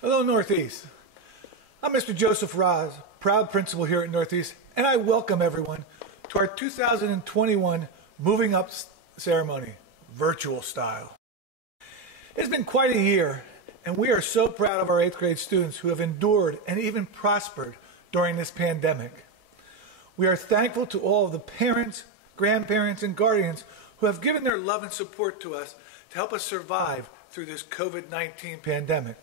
Hello, Northeast. I'm Mr. Joseph Roz, proud principal here at Northeast, and I welcome everyone to our 2021 Moving Up ceremony, virtual style. It's been quite a year, and we are so proud of our 8th grade students who have endured and even prospered during this pandemic. We are thankful to all of the parents, grandparents, and guardians who have given their love and support to us to help us survive through this COVID-19 pandemic.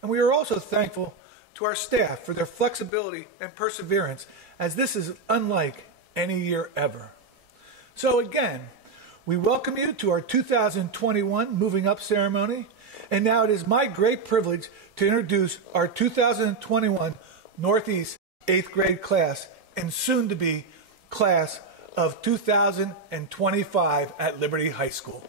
And we are also thankful to our staff for their flexibility and perseverance, as this is unlike any year ever. So again, we welcome you to our 2021 Moving Up ceremony, and now it is my great privilege to introduce our 2021 Northeast 8th grade class and soon to be class of 2025 at Liberty High School.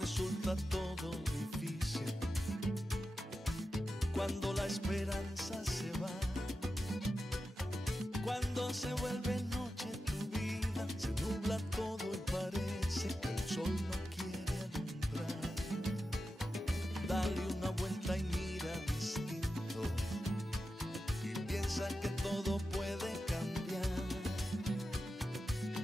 Resulta todo difícil, cuando la esperanza se va, cuando se vuelve noche tu vida, se nubla todo y parece que el sol no quiere alumbrar. Dale una vuelta y mira distinto y piensa que todo puede cambiar.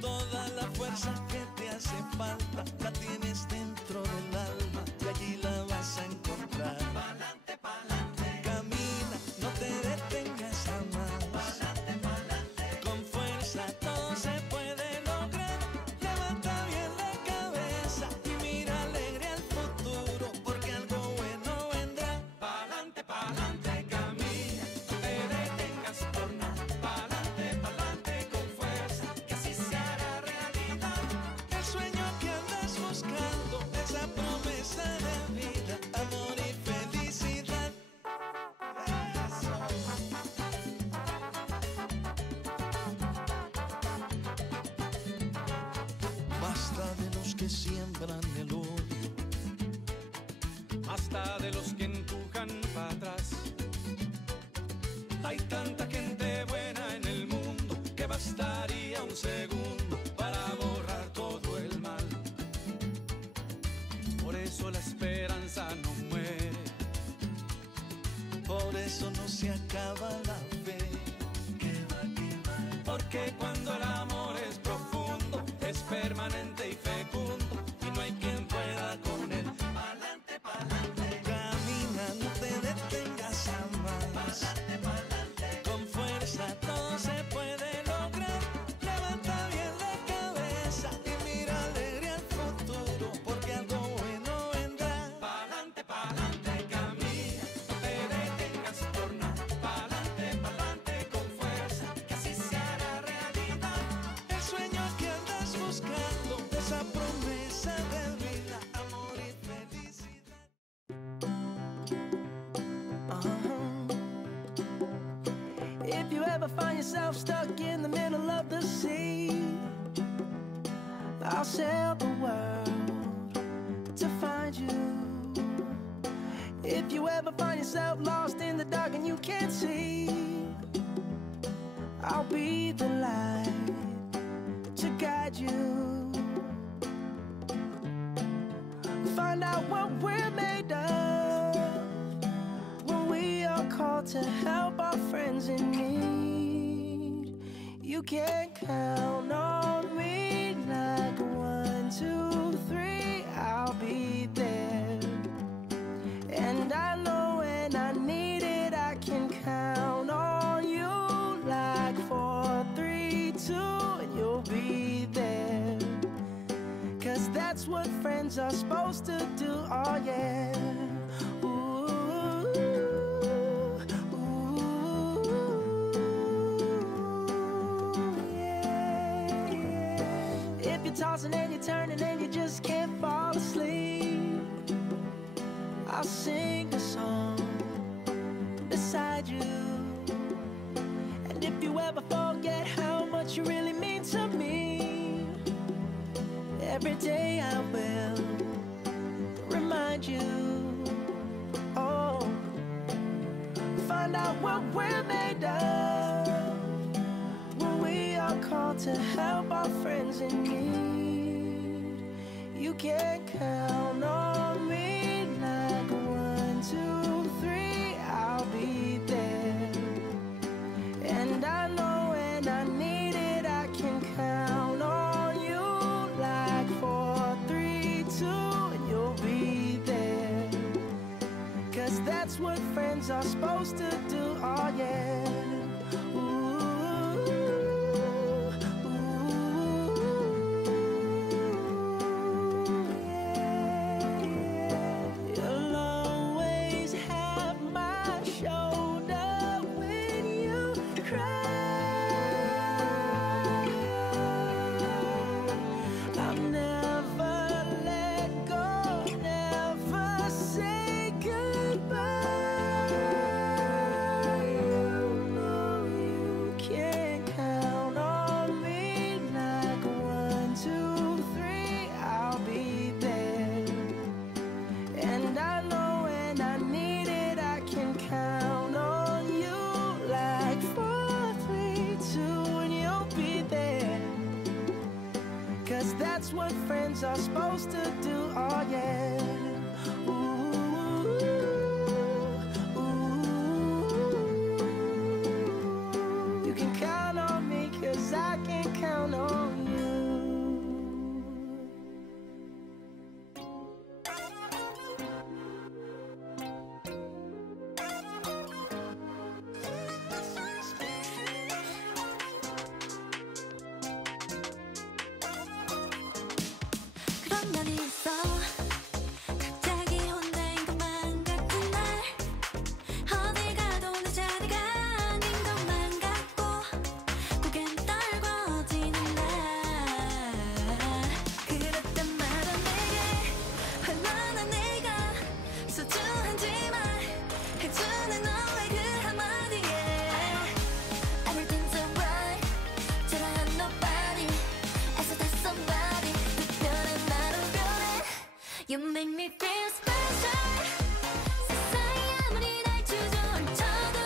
Toda la fuerza que te hace falta la tienes dentro del alma y allí la vas a encontrar. Pa'lante, pa'lante. Camina, no te detengas jamás. Pa'lante, pa'lante. Con fuerza todo se puede lograr. Levanta bien la cabeza y mira alegre al futuro, porque algo bueno vendrá. Pa'lante, pa'lante, camina, no te detengas por nada. Pa'lante, pa'lante, con fuerza, que así se hará realidad. El sueño que andas buscando, esa promesa de vida, amor y felicidad. Eso. Basta de los que siembran el odio, Hasta de los que empujan para atrás. Hay tanta gente buena en el mundo que bastaría un segundo para borrar todo el mal. Por eso la esperanza no muere, por eso no se acaba la fe. porque cuando el amor es profundo, es permanente y fecundo, y no hay quien pueda con él. Pa'lante, pa'lante. Camina, no te detengas jamás. Pa'lante, pa'lante. Con fuerza todo se puede lograr. Levanta bien la cabeza y mira alegre al futuro, porque algo bueno vendrá. Pa'lante, pa'lante, camina, no te detengas por nada. Pa'lante, pa'lante, con fuerza, que así se hará realidad. El sueño que andas buscando, esa if you ever find yourself stuck in the middle of the sea, I'll sail the world to find you. If you ever find yourself lost in the dark and you can't see, I'll be the light to guide you. Find out what we're made of when we are called to help our friends in need. You can count on me like 1, 2, 3, I'll be there. And I know when I need it, I can count on you like 4, 3, 2, and you'll be there. 'Cause that's what friends are supposed to do, oh yeah. Ooh, ooh, yeah, yeah. If you're tossing and you're turning and you just can't fall asleep, I'll sing a song beside you. And if you ever forget how much you really mean to me, every day I will remind you. Oh, find out what we're made of when we are called to help our friends in need. You can count on me like 1, 2, 3, I'll be there. And I know when I need it, I can count on you like 4, 3, 2, and you'll be there. 'Cause that's what friends are supposed to do, oh yeah. Ooh, yeah, yeah. You'll always have my shoulder when you cry. I'll never let go, never say goodbye. You know you can count on me like 1, 2, 3, I'll be there. And I know when I need it, I can count on you like 4, 3, 2, and you'll be there. 'Cause that's what friends are supposed to do, oh yeah. Ooh, ooh. You can count on me 'cause I can count on you. 그런 날이 있어 갑자기 혼자인 것만 같은 날 어딜 가도 내 자리가 아닌 것만 같고 고개 떨궈지는 날 그랬단 말은 내게 얼마나 내가 소중한지만 해주는 너의 그 한마디에 Everything's alright 초라한 nobody 애써 다 somebody 특별한 나로 변해 You make me feel special 세상이 아무리 날 주저앉혀도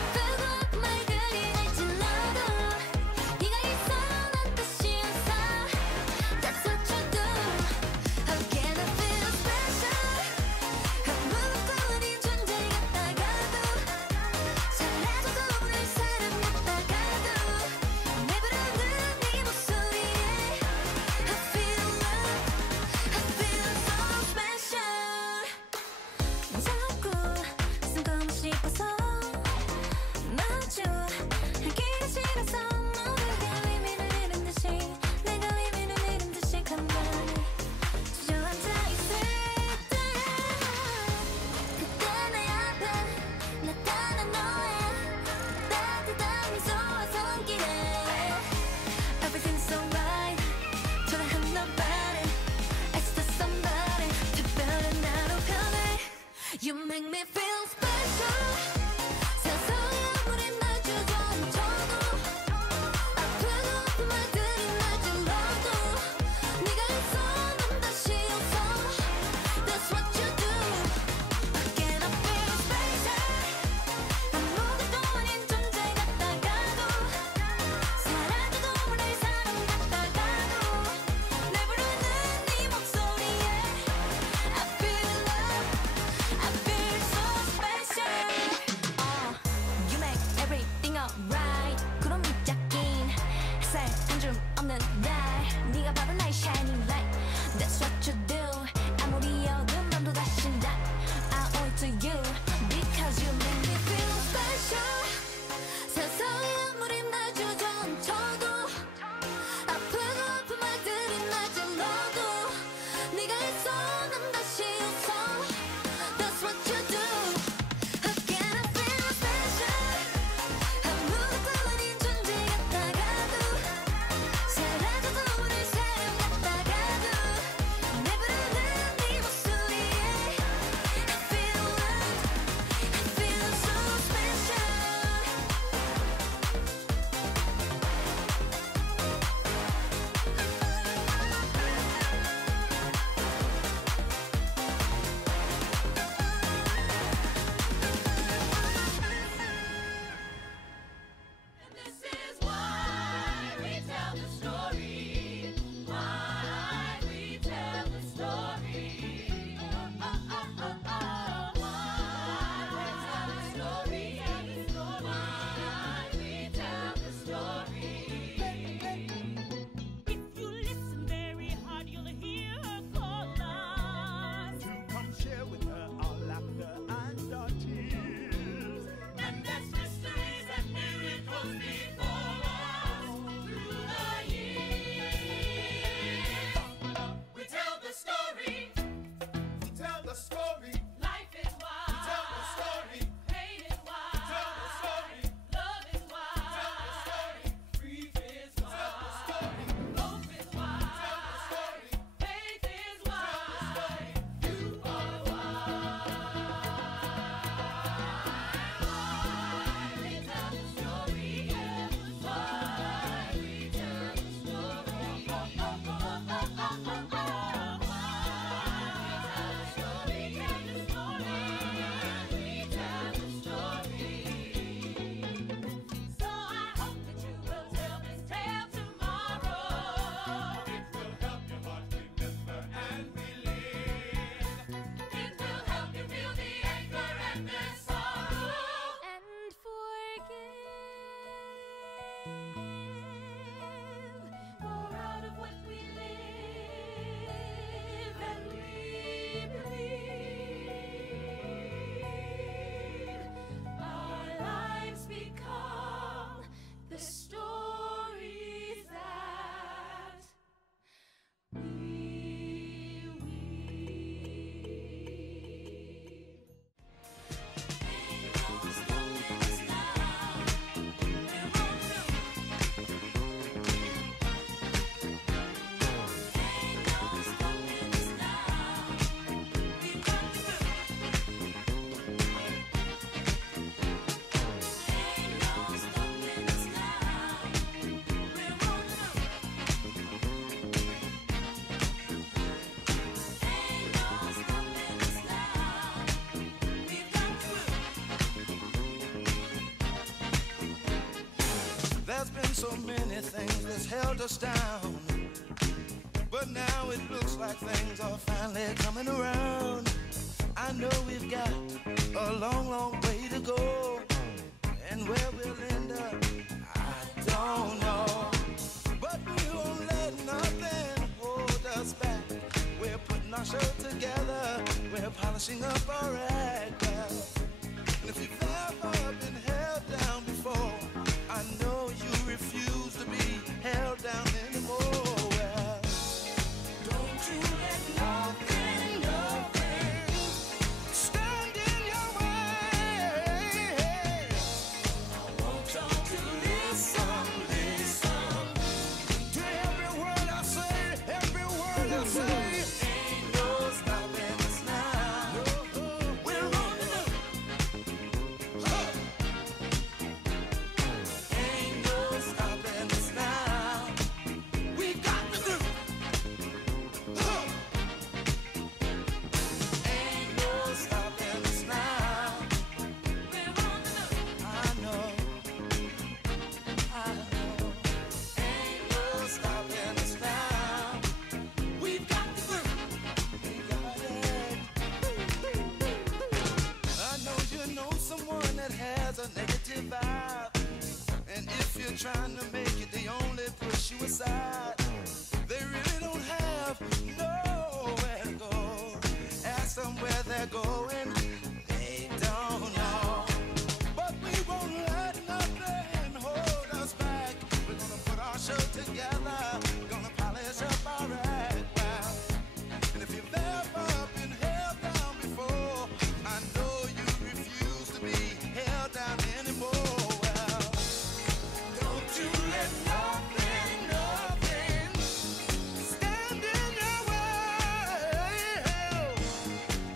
아프고 아픈 말들이 날 찔러도 네가 있어 난 뜻이 없어 That's what you do How can I feel special 아무것도 아닌 존재 같다가도 잘해줘도 내 사람 같다가도 내 부르는 네 목소리에 I feel love I feel so special 자꾸 숨고 싶어서 마주하기가 싫어서 모두가 의미를 잃은 듯이 내가 의미를 잃은 듯이 가만히 주저앉아 있을 때 그때 내 앞에 나타난 너의 따뜻한 미소와 손길에 Everything's alright 초라한 nobody 애써 다 somebody 특별한 나로 변해 You make me feel special 세상이 아무리 날 and forgive. For out of what we live and we believe, our lives become the stories that we weave. Ain't no stopping us now. We're on the move. Ain't no stopping us now. We've got to move. Ain't no stopping us now. We're on the move. Ain't no stopping us now. We've got to move. There's been so many things that's held us down, but now it looks like things are finally coming around. I know we've got a long, long way to go, and where we'll end up, I don't know. But we won't let nothing hold us back. We're putting our show together, we're polishing up our act. And if you've ever been held down before, I know you refuse to be held down anymore. Well, don't you let nothing, nothing stand in your way. I want y'all to listen, listen to every word I say, every word I say. Ain't no stopping us now. We're on the move. Ain't no stopping us now. We got the groove. Ain't no stopping us now. We're on the move. I know. Ain't no stopping us now. We've got the groove. We got it. I know you know someone that has a negative vibe, and if you're trying to make it, they only push you aside. They really don't have nowhere to go. Ask them where they're going, they don't know. But we won't let nothing hold us back. We're gonna put our show together, gonna polish up our act. Wow. And if you've ever been held down before, I know you refuse to be held down anymore. Well, don't you let nothing, nothing stand in your way.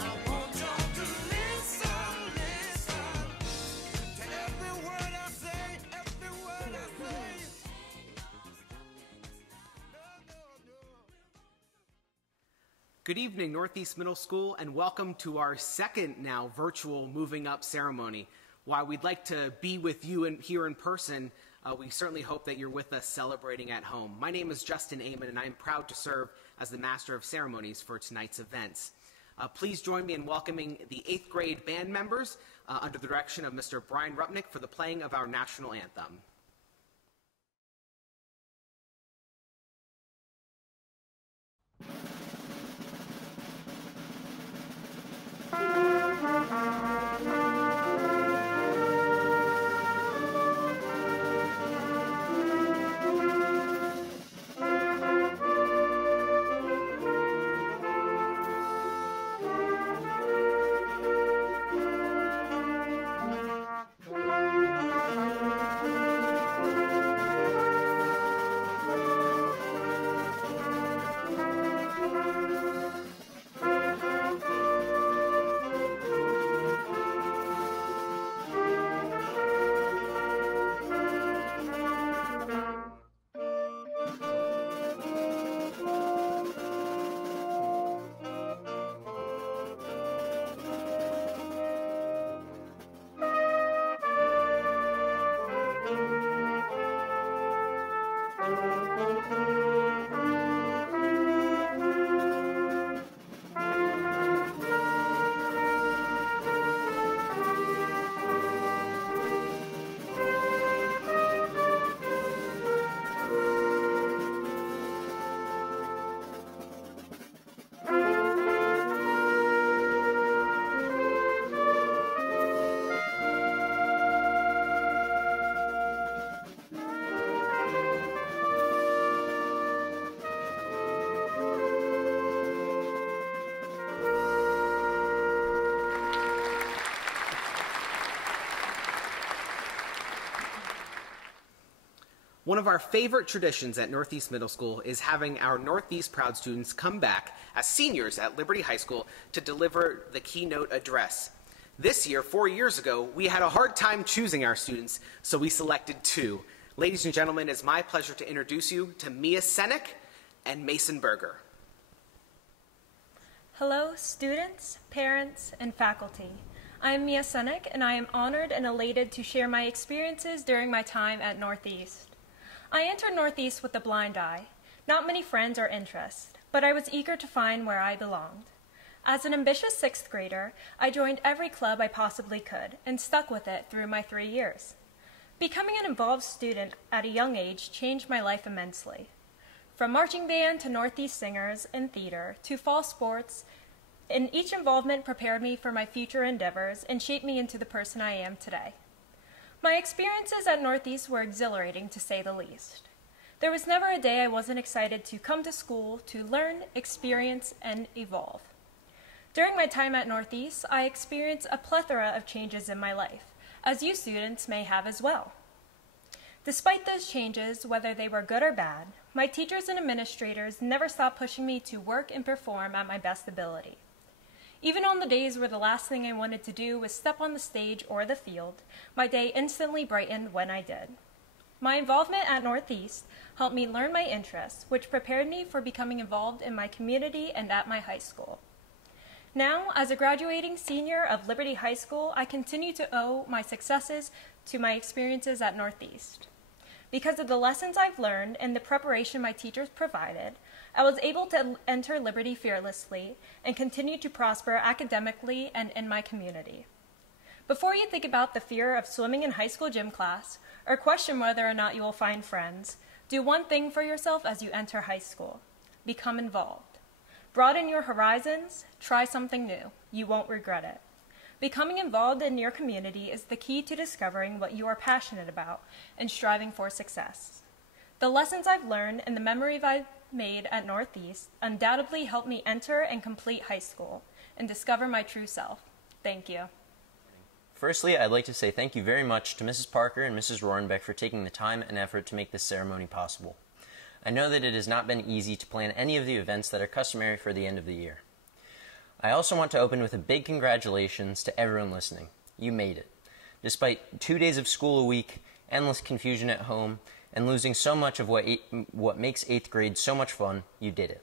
I want y'all to listen, listen to every word I say, every word I say. No, no, no. Good evening, Northeast Middle School, and welcome to our second now virtual moving up ceremony. While we'd like to be with you here in person, we certainly hope that you're with us celebrating at home. My name is Justin Amon, and I'm proud to serve as the Master of Ceremonies for tonight's events. Please join me in welcoming the 8th grade band members under the direction of Mr. Brian Rupnick for the playing of our national anthem. Ain't One of our favorite traditions at Northeast Middle School is having our Northeast Proud students come back as seniors at Liberty High School to deliver the keynote address. This year, 4 years ago, we had a hard time choosing our students, so we selected two. Ladies and gentlemen, it's my pleasure to introduce you to Mia Senek and Mason Berger. Hello, students, parents, and faculty. I am Mia Senek, and I am honored and elated to share my experiences during my time at Northeast. I entered Northeast with a blind eye, not many friends or interests, but I was eager to find where I belonged. As an ambitious sixth grader, I joined every club I possibly could and stuck with it through my 3 years. Becoming an involved student at a young age changed my life immensely. From marching band to Northeast Singers and theater to fall sports, and each involvement prepared me for my future endeavors and shaped me into the person I am today. My experiences at Northeast were exhilarating, to say the least. There was never a day I wasn't excited to come to school to learn, experience, and evolve. During my time at Northeast, I experienced a plethora of changes in my life, as you students may have as well. Despite those changes, whether they were good or bad, my teachers and administrators never stopped pushing me to work and perform at my best ability. Even on the days where the last thing I wanted to do was step on the stage or the field, my day instantly brightened when I did. My involvement at Northeast helped me learn my interests, which prepared me for becoming involved in my community and at my high school. Now, as a graduating senior of Liberty High School, I continue to owe my successes to my experiences at Northeast. Because of the lessons I've learned and the preparation my teachers provided, I was able to enter Liberty fearlessly and continue to prosper academically and in my community. Before you think about the fear of swimming in high school gym class or question whether or not you will find friends, do one thing for yourself as you enter high school: become involved. Broaden your horizons, try something new. You won't regret it. Becoming involved in your community is the key to discovering what you are passionate about and striving for success. The lessons I've learned and the memories I've made at Northeast undoubtedly helped me enter and complete high school and discover my true self. Thank you. Firstly, I'd like to say thank you very much to Mrs. Parker and Mrs. Rohrenbeck for taking the time and effort to make this ceremony possible. I know that it has not been easy to plan any of the events that are customary for the end of the year. I also want to open with a big congratulations to everyone listening. You made it. Despite 2 days of school a week, endless confusion at home, and losing so much of what makes 8th grade so much fun, you did it.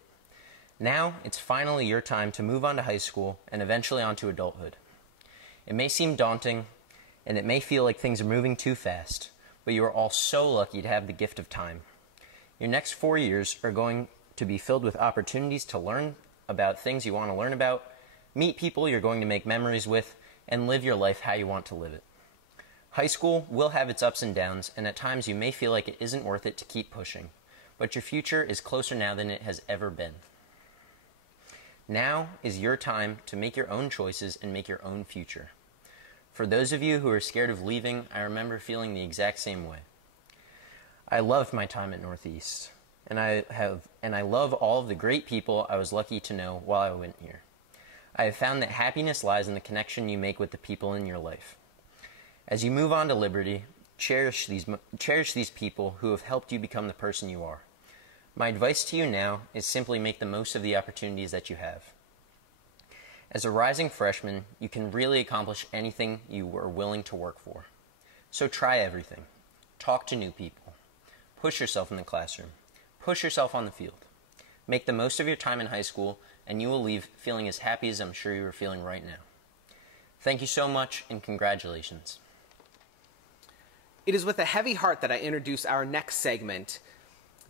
Now, it's finally your time to move on to high school and eventually on to adulthood. It may seem daunting, and it may feel like things are moving too fast, but you are all so lucky to have the gift of time. Your next 4 years are going to be filled with opportunities to learn about things you want to learn about, meet people you're going to make memories with, and live your life how you want to live it. High school will have its ups and downs, and at times you may feel like it isn't worth it to keep pushing, but your future is closer now than it has ever been. Now is your time to make your own choices and make your own future. For those of you who are scared of leaving, I remember feeling the exact same way. I loved my time at Northeast, and I love all of the great people I was lucky to know while I went here. I have found that happiness lies in the connection you make with the people in your life. As you move on to Liberty, cherish these people who have helped you become the person you are. My advice to you now is simply make the most of the opportunities that you have. As a rising freshman, you can really accomplish anything you are willing to work for. So try everything. Talk to new people. Push yourself in the classroom. Push yourself on the field. Make the most of your time in high school, and you will leave feeling as happy as I'm sure you are feeling right now. Thank you so much, and congratulations. It is with a heavy heart that I introduce our next segment.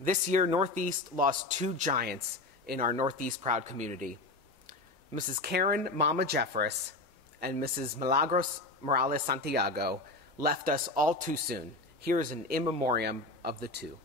This year, Northeast lost two giants in our Northeast Proud community. Mrs. Karen Mama Jeffress and Mrs. Milagros Morales Santiago left us all too soon. Here is an in memoriam of the two.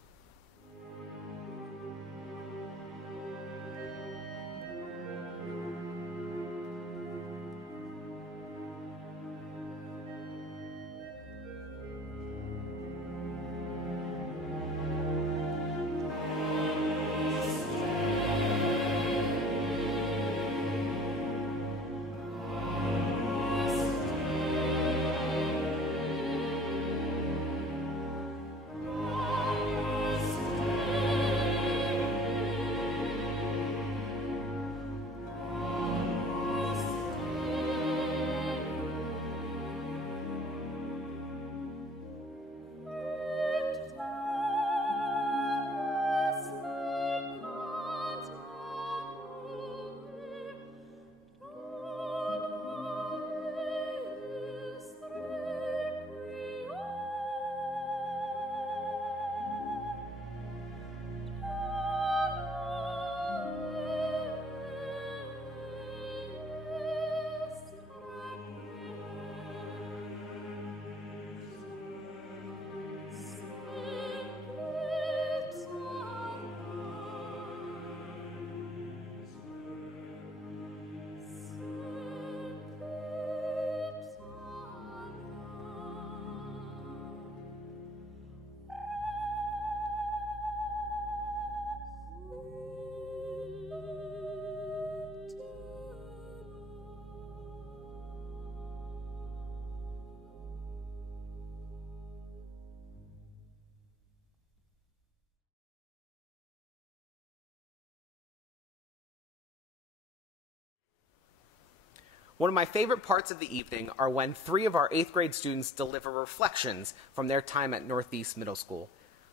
One of my favorite parts of the evening are when 3 of our 8th grade students deliver reflections from their time at Northeast Middle School.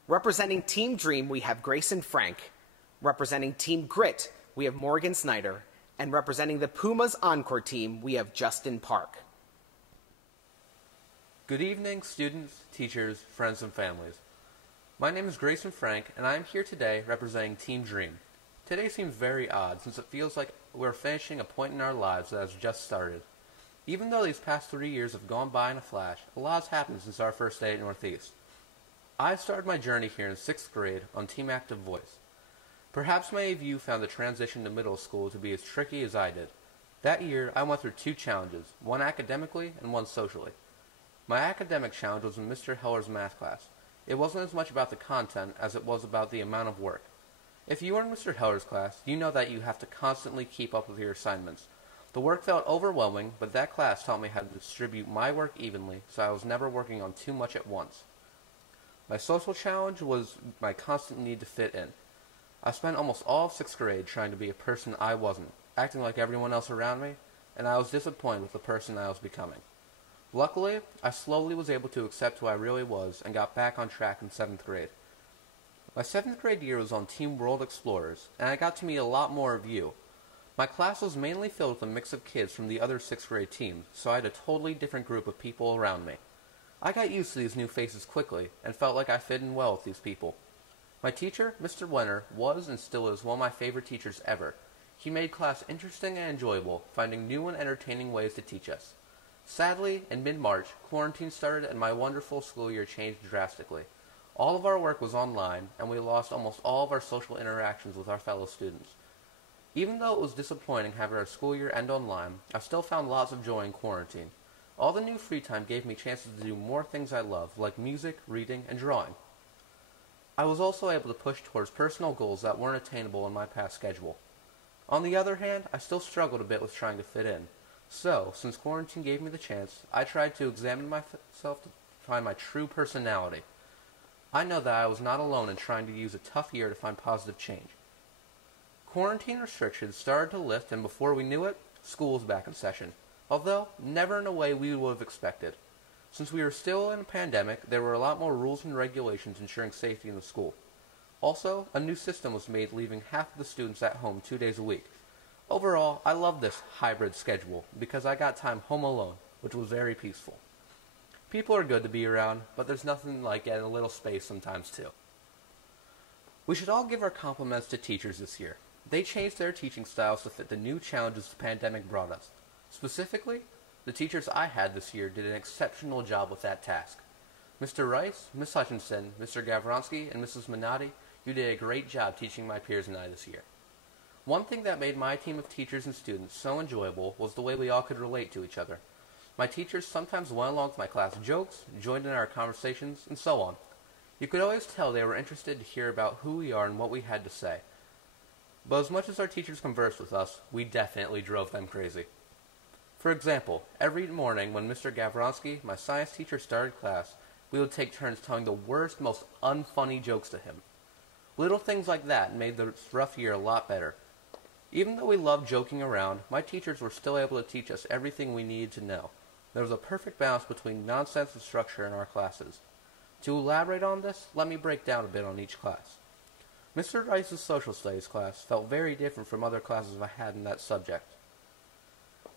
Representing Team Dream, we have Grayson Frank. Representing Team Grit, we have Morgan Snyder. And representing the Pumas Encore team, we have Justin Park. Good evening, students, teachers, friends, and families. My name is Grayson Frank, and I am here today representing Team Dream. Today seems very odd, since it feels like we're finishing a point in our lives that has just started. Even though these past 3 years have gone by in a flash, a lot has happened since our first day at Northeast. I started my journey here in 6th grade on Team Active Voice. Perhaps many of you found the transition to middle school to be as tricky as I did. That year, I went through 2 challenges, one academically and one socially. My academic challenge was in Mr. Heller's math class. It wasn't as much about the content as it was about the amount of work. If you are in Mr. Heller's class, you know that you have to constantly keep up with your assignments. The work felt overwhelming, but that class taught me how to distribute my work evenly, so I was never working on too much at once. My social challenge was my constant need to fit in. I spent almost all of 6th grade trying to be a person I wasn't, acting like everyone else around me, and I was disappointed with the person I was becoming. Luckily, I slowly was able to accept who I really was and got back on track in 7th grade. My 7th grade year was on Team World Explorers, and I got to meet a lot more of you. My class was mainly filled with a mix of kids from the other 6th grade teams, so I had a totally different group of people around me. I got used to these new faces quickly, and felt like I fit in well with these people. My teacher, Mr. Wenner, was and still is one of my favorite teachers ever. He made class interesting and enjoyable, finding new and entertaining ways to teach us. Sadly, in mid-March, quarantine started and my wonderful school year changed drastically. All of our work was online, and we lost almost all of our social interactions with our fellow students. Even though it was disappointing having our school year end online, I still found lots of joy in quarantine. All the new free time gave me chances to do more things I love, like music, reading, and drawing. I was also able to push towards personal goals that weren't attainable in my past schedule. On the other hand, I still struggled a bit with trying to fit in. So, since quarantine gave me the chance, I tried to examine myself to find my true personality. I know that I was not alone in trying to use a tough year to find positive change. Quarantine restrictions started to lift, and before we knew it, school was back in session, although never in a way we would have expected. Since we were still in a pandemic, there were a lot more rules and regulations ensuring safety in the school. Also, a new system was made leaving half of the students at home 2 days a week. Overall, I love this hybrid schedule because I got time home alone, which was very peaceful. People are good to be around, but there's nothing like getting a little space sometimes too. We should all give our compliments to teachers this year. They changed their teaching styles to fit the new challenges the pandemic brought us. Specifically, the teachers I had this year did an exceptional job with that task. Mr. Rice, Miss Hutchinson, Mr. Gavronsky, and Mrs. Minotti, you did a great job teaching my peers and I this year. One thing that made my team of teachers and students so enjoyable was the way we all could relate to each other. My teachers sometimes went along with my class jokes, joined in our conversations, and so on. You could always tell they were interested to hear about who we are and what we had to say. But as much as our teachers conversed with us, we definitely drove them crazy. For example, every morning when Mr. Gavronsky, my science teacher, started class, we would take turns telling the worst, most unfunny jokes to him. Little things like that made this rough year a lot better. Even though we loved joking around, my teachers were still able to teach us everything we needed to know. There was a perfect balance between nonsense and structure in our classes. To elaborate on this, let me break down a bit on each class. Mr. Rice's social studies class felt very different from other classes I had in that subject.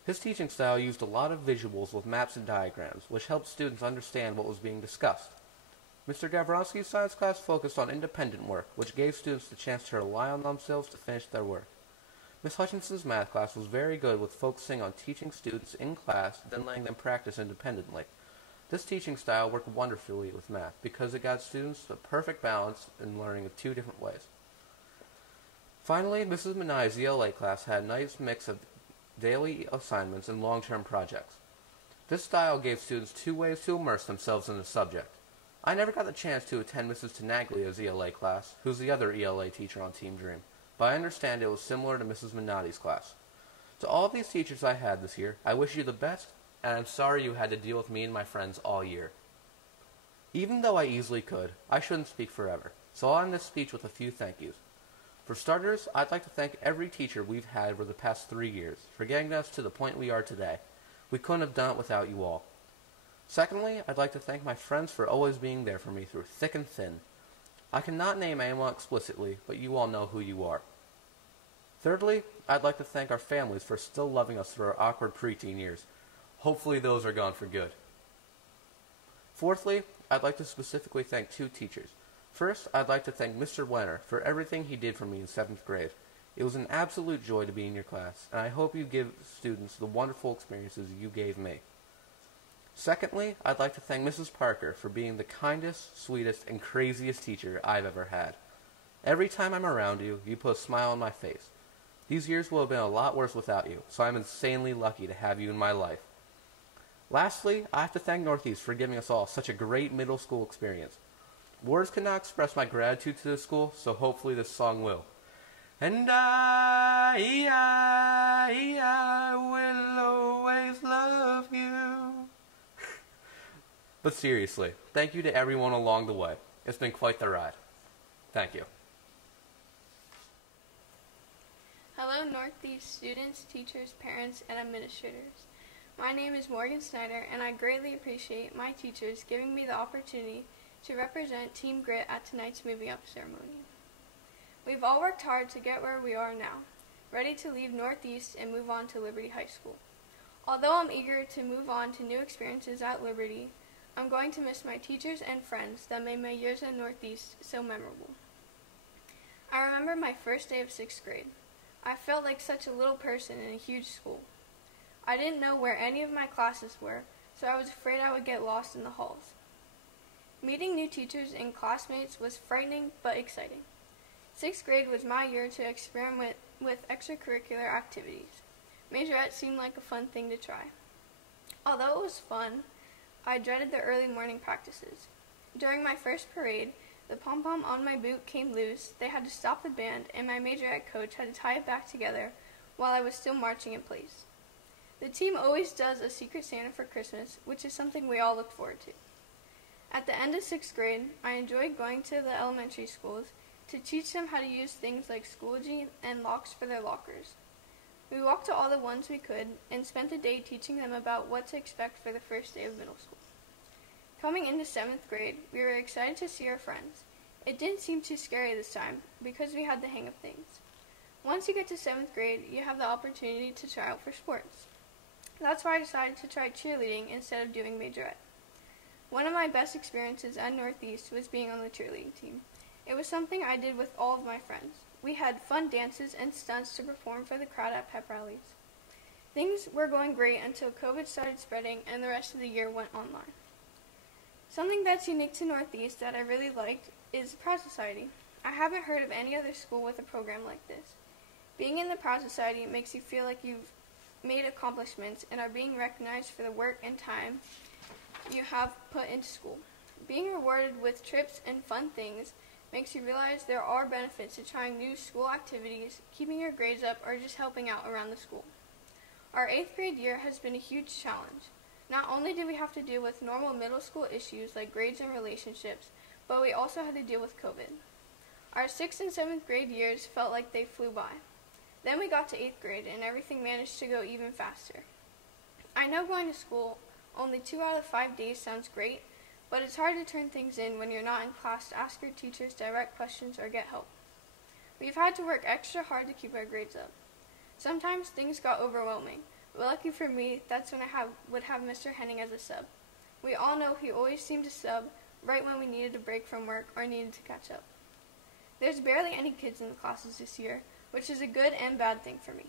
His teaching style used a lot of visuals with maps and diagrams, which helped students understand what was being discussed. Mr. Gavronsky's science class focused on independent work, which gave students the chance to rely on themselves to finish their work. Miss Hutchinson's math class was very good with focusing on teaching students in class, then letting them practice independently. This teaching style worked wonderfully with math because it got students the perfect balance in learning in 2 different ways. Finally, Mrs. Minai's ELA class had a nice mix of daily assignments and long-term projects. This style gave students 2 ways to immerse themselves in the subject. I never got the chance to attend Mrs. Tenaglia's ELA class, who's the other ELA teacher on Team Dream, but I understand it was similar to Mrs. Minotti's class. To all of these teachers I had this year, I wish you the best, and I'm sorry you had to deal with me and my friends all year. Even though I easily could, I shouldn't speak forever, so I'll end this speech with a few thank yous. For starters, I'd like to thank every teacher we've had over the past 3 years for getting us to the point we are today. We couldn't have done it without you all. Secondly, I'd like to thank my friends for always being there for me through thick and thin. I cannot name anyone explicitly, but you all know who you are. Thirdly, I'd like to thank our families for still loving us through our awkward preteen years. Hopefully those are gone for good. Fourthly, I'd like to specifically thank 2 teachers. First, I'd like to thank Mr. Wenner for everything he did for me in 7th grade. It was an absolute joy to be in your class, and I hope you give students the wonderful experiences you gave me. Secondly, I'd like to thank Mrs. Parker for being the kindest, sweetest, and craziest teacher I've ever had. Every time I'm around you, you put a smile on my face. These years will have been a lot worse without you, so I'm insanely lucky to have you in my life. Lastly, I have to thank Northeast for giving us all such a great middle school experience. Words cannot express my gratitude to this school, so hopefully this song will. And I will always love you. But seriously, thank you to everyone along the way. It's been quite the ride. Thank you. Hello, Northeast students, teachers, parents, and administrators. My name is Morgan Snyder, and I greatly appreciate my teachers giving me the opportunity to represent Team Grit at tonight's Moving Up ceremony. We've all worked hard to get where we are now, ready to leave Northeast and move on to Liberty High School. Although I'm eager to move on to new experiences at Liberty, I'm going to miss my teachers and friends that made my years at Northeast so memorable. I remember my first day of 6th grade. I felt like such a little person in a huge school. I didn't know where any of my classes were, so I was afraid I would get lost in the halls. Meeting new teachers and classmates was frightening but exciting. 6th grade was my year to experiment with extracurricular activities. Majorette seemed like a fun thing to try. Although it was fun, I dreaded the early morning practices. During my first parade, the pom-pom on my boot came loose, they had to stop the band, and my majorette coach had to tie it back together while I was still marching in place. The team always does a Secret Santa for Christmas, which is something we all look forward to. At the end of 6th grade, I enjoyed going to the elementary schools to teach them how to use things like Schoology and locks for their lockers. We walked to all the ones we could and spent the day teaching them about what to expect for the first day of middle school. Coming into 7th grade, we were excited to see our friends. It didn't seem too scary this time because we had the hang of things. Once you get to 7th grade, you have the opportunity to try out for sports. That's why I decided to try cheerleading instead of doing majorette. One of my best experiences at Northeast was being on the cheerleading team. It was something I did with all of my friends. We had fun dances and stunts to perform for the crowd at pep rallies. Things were going great until COVID started spreading and the rest of the year went online. Something that's unique to Northeast that I really liked is the Proud Society. I haven't heard of any other school with a program like this. Being in the Proud Society makes you feel like you've made accomplishments and are being recognized for the work and time you have put into school. Being rewarded with trips and fun things makes you realize there are benefits to trying new school activities, keeping your grades up, or just helping out around the school. Our 8th grade year has been a huge challenge. Not only did we have to deal with normal middle school issues like grades and relationships, but we also had to deal with COVID. Our 6th and 7th grade years felt like they flew by. Then we got to 8th grade and everything managed to go even faster. I know going to school only 2 out of 5 days sounds great, but it's hard to turn things in when you're not in class to ask your teachers direct questions or get help. We've had to work extra hard to keep our grades up. Sometimes things got overwhelming, but lucky for me, that's when I would have Mr. Henning as a sub. We all know he always seemed to sub right when we needed a break from work or needed to catch up. There's barely any kids in the classes this year, which is a good and bad thing for me.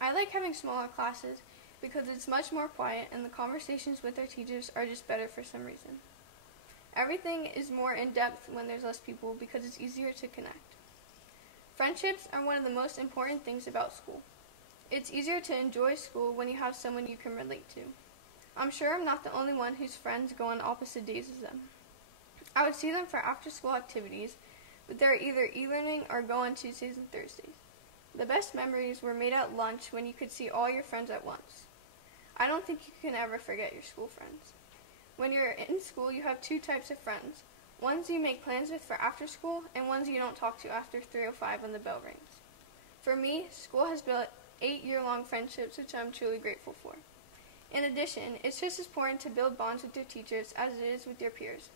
I like having smaller classes because it's much more quiet and the conversations with our teachers are just better for some reason. Everything is more in-depth when there's less people because it's easier to connect. Friendships are one of the most important things about school. It's easier to enjoy school when you have someone you can relate to. I'm sure I'm not the only one whose friends go on opposite days as them. I would see them for after-school activities, but they're either e-learning or go on Tuesdays and Thursdays. The best memories were made at lunch when you could see all your friends at once. I don't think you can ever forget your school friends. When you're in school, you have 2 types of friends. ones you make plans with for after school, and ones you don't talk to after 3:05 when the bell rings. For me, school has built 8-year-long friendships, which I'm truly grateful for. In addition, it's just as important to build bonds with your teachers as it is with your peers.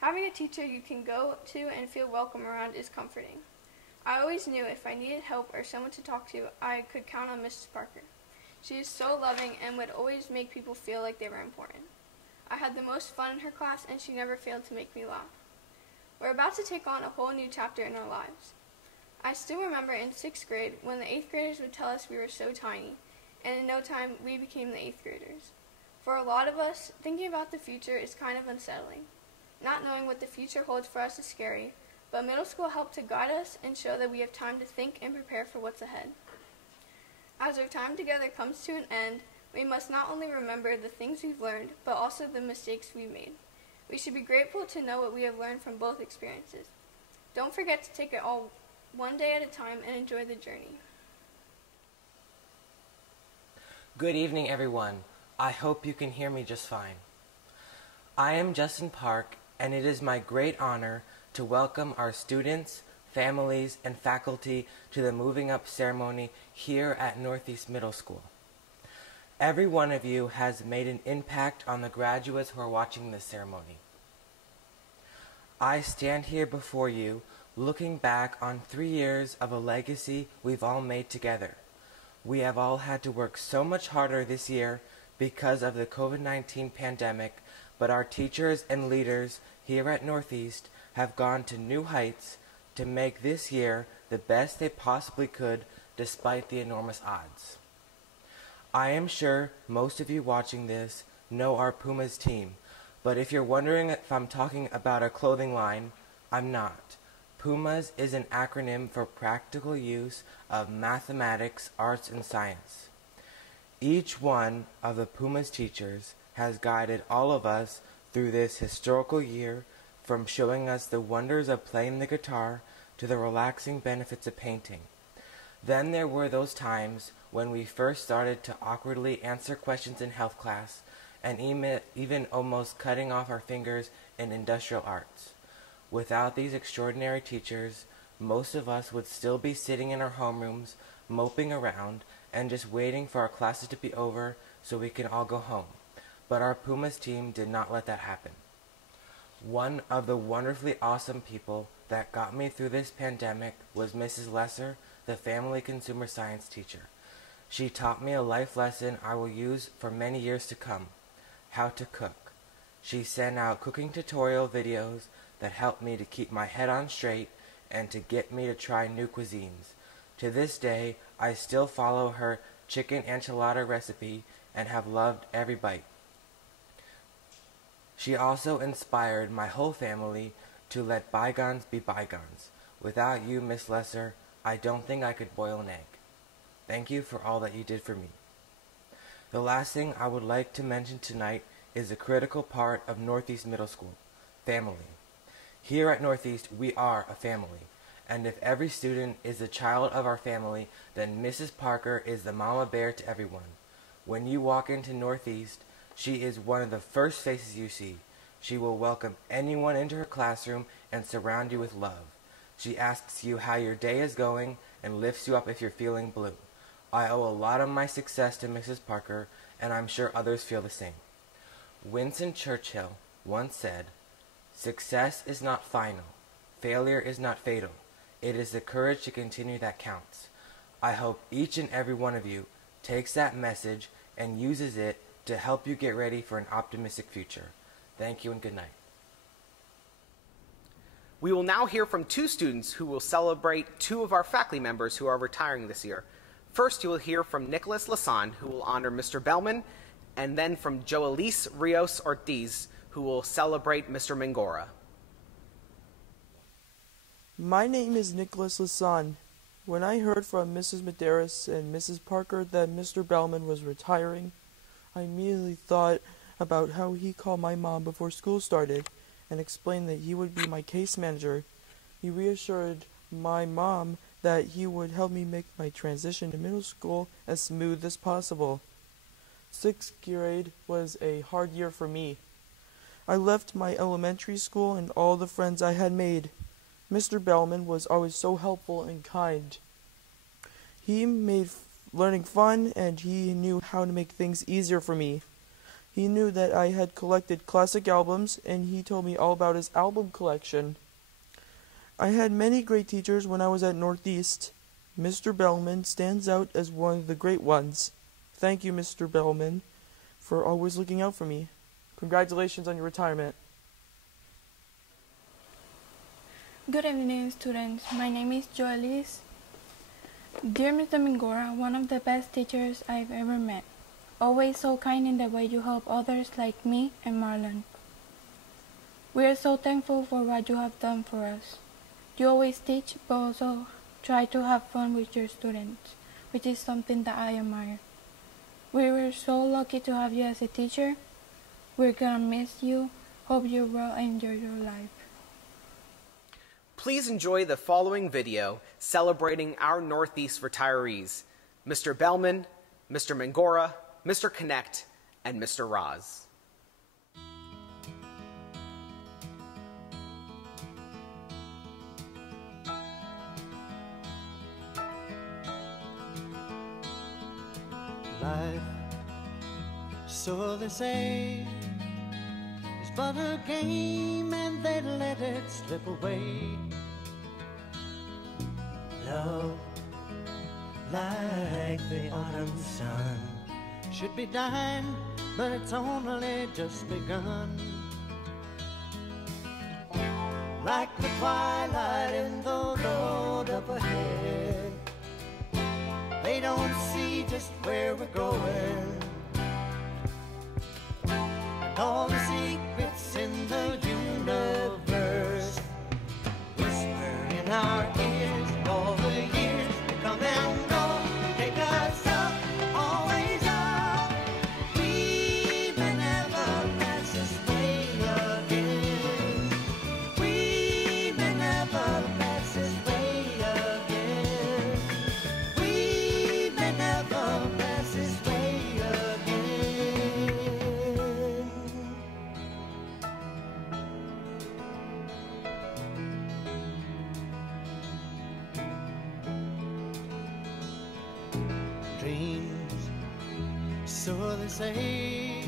Having a teacher you can go to and feel welcome around is comforting. I always knew if I needed help or someone to talk to, I could count on Mrs. Parker. She is so loving and would always make people feel like they were important. I had the most fun in her class, and she never failed to make me laugh. We're about to take on a whole new chapter in our lives. I still remember in 6th grade when the 8th graders would tell us we were so tiny, and in no time we became the 8th graders. For a lot of us, thinking about the future is kind of unsettling. Not knowing what the future holds for us is scary, but middle school helped to guide us and show that we have time to think and prepare for what's ahead. As our time together comes to an end, we must not only remember the things we've learned, but also the mistakes we've made. We should be grateful to know what we have learned from both experiences. Don't forget to take it all one day at a time and enjoy the journey. Good evening, everyone. I hope you can hear me just fine. I am Justin Park, and it is my great honor to welcome our students, families, and faculty to the Moving Up ceremony here at Northeast Middle School. Every one of you has made an impact on the graduates who are watching this ceremony. I stand here before you looking back on 3 years of a legacy we've all made together. We have all had to work so much harder this year because of the COVID-19 pandemic, but our teachers and leaders here at Northeast have gone to new heights to make this year the best they possibly could despite the enormous odds. I am sure most of you watching this know our Pumas team, but if you're wondering if I'm talking about a clothing line, I'm not. Pumas is an acronym for Practical Use of Mathematics, Arts, and Science. Each one of the Pumas teachers has guided all of us through this historical year, from showing us the wonders of playing the guitar to the relaxing benefits of painting. Then there were those times when we first started to awkwardly answer questions in health class and even almost cutting off our fingers in industrial arts. Without these extraordinary teachers, most of us would still be sitting in our homerooms, moping around, and just waiting for our classes to be over so we can all go home. But our Pumas team did not let that happen. One of the wonderfully awesome people that got me through this pandemic was Mrs. Lesser, the family consumer science teacher. She taught me a life lesson I will use for many years to come: how to cook. She sent out cooking tutorial videos that helped me to keep my head on straight and to get me to try new cuisines. To this day, I still follow her chicken enchilada recipe and have loved every bite. She also inspired my whole family to let bygones be bygones. Without you, Miss Lesser, I don't think I could boil an egg. Thank you for all that you did for me. The last thing I would like to mention tonight is a critical part of Northeast Middle School: family. Here at Northeast, we are a family, and if every student is a child of our family, then Mrs. Parker is the mama bear to everyone. When you walk into Northeast, she is one of the first faces you see. She will welcome anyone into her classroom and surround you with love. She asks you how your day is going and lifts you up if you're feeling blue. I owe a lot of my success to Mrs. Parker, and I'm sure others feel the same. Winston Churchill once said, "Success is not final. Failure is not fatal. It is the courage to continue that counts." I hope each and every one of you takes that message and uses it to help you get ready for an optimistic future. Thank you and good night. We will now hear from two students who will celebrate two of our faculty members who are retiring this year. First, you will hear from Nicholas Lasan, who will honor Mr. Bellman, and then from Joelise Rios Ortiz, who will celebrate Mr. Mangora. My name is Nicholas Lasan. When I heard from Mrs. Medeiros and Mrs. Parker that Mr. Bellman was retiring, I immediately thought about how he called my mom before school started and explained that he would be my case manager. He reassured my mom that he would help me make my transition to middle school as smooth as possible. 6th grade was a hard year for me. I left my elementary school and all the friends I had made. Mr. Bellman was always so helpful and kind. He made learning fun, and he knew how to make things easier for me. He knew that I had collected classic albums, and he told me all about his album collection. I had many great teachers when I was at Northeast. Mr. Bellman stands out as one of the great ones. Thank you, Mr. Bellman, for always looking out for me. Congratulations on your retirement. Good evening, students. My name is Joelis. Dear Mr. Mingora, one of the best teachers I've ever met. Always so kind in the way you help others like me and Marlon. We are so thankful for what you have done for us. You always teach, but also try to have fun with your students, which is something that I admire. We were so lucky to have you as a teacher. We're gonna miss you. Hope you will enjoy your life. Please enjoy the following video celebrating our Northeast retirees, Mr. Bellman, Mr. Mangora, Mr. Connect, and Mr. Roz. Life, so they say, is but a game and they let it slip away. Love, like the autumn sun, should be dying, but it's only just begun. Like the twilight in the road up ahead, they don't see just where we're going, and all the secrets in the universe whisper in our ears. All the years that come and go, take us up, always up. We may never pass this way again. We may never pass this way again. We may never pass this way again. Dreams, so they say,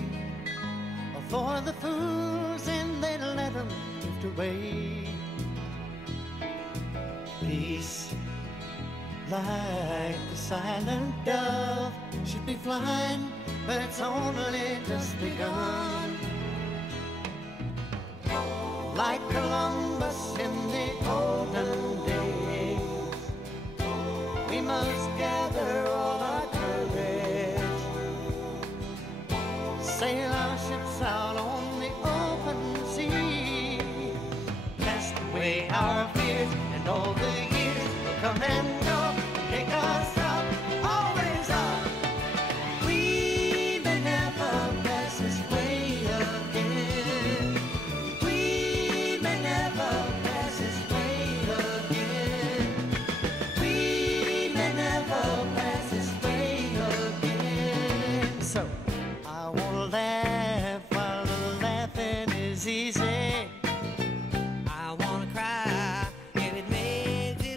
are for the fools and they let them drift away. Peace, like the silent dove, should be flying, but it's only just begun. Like Columbus in the olden days, we must gather all our courage, sail our ships out on the open sea, cast away our fears, and all the years will come and go, take us up, always up. We may never pass this way again. We may never pass this way again. We may never pass this way again. So I wanna laugh while the laughing is easy. I wanna cry if it makes it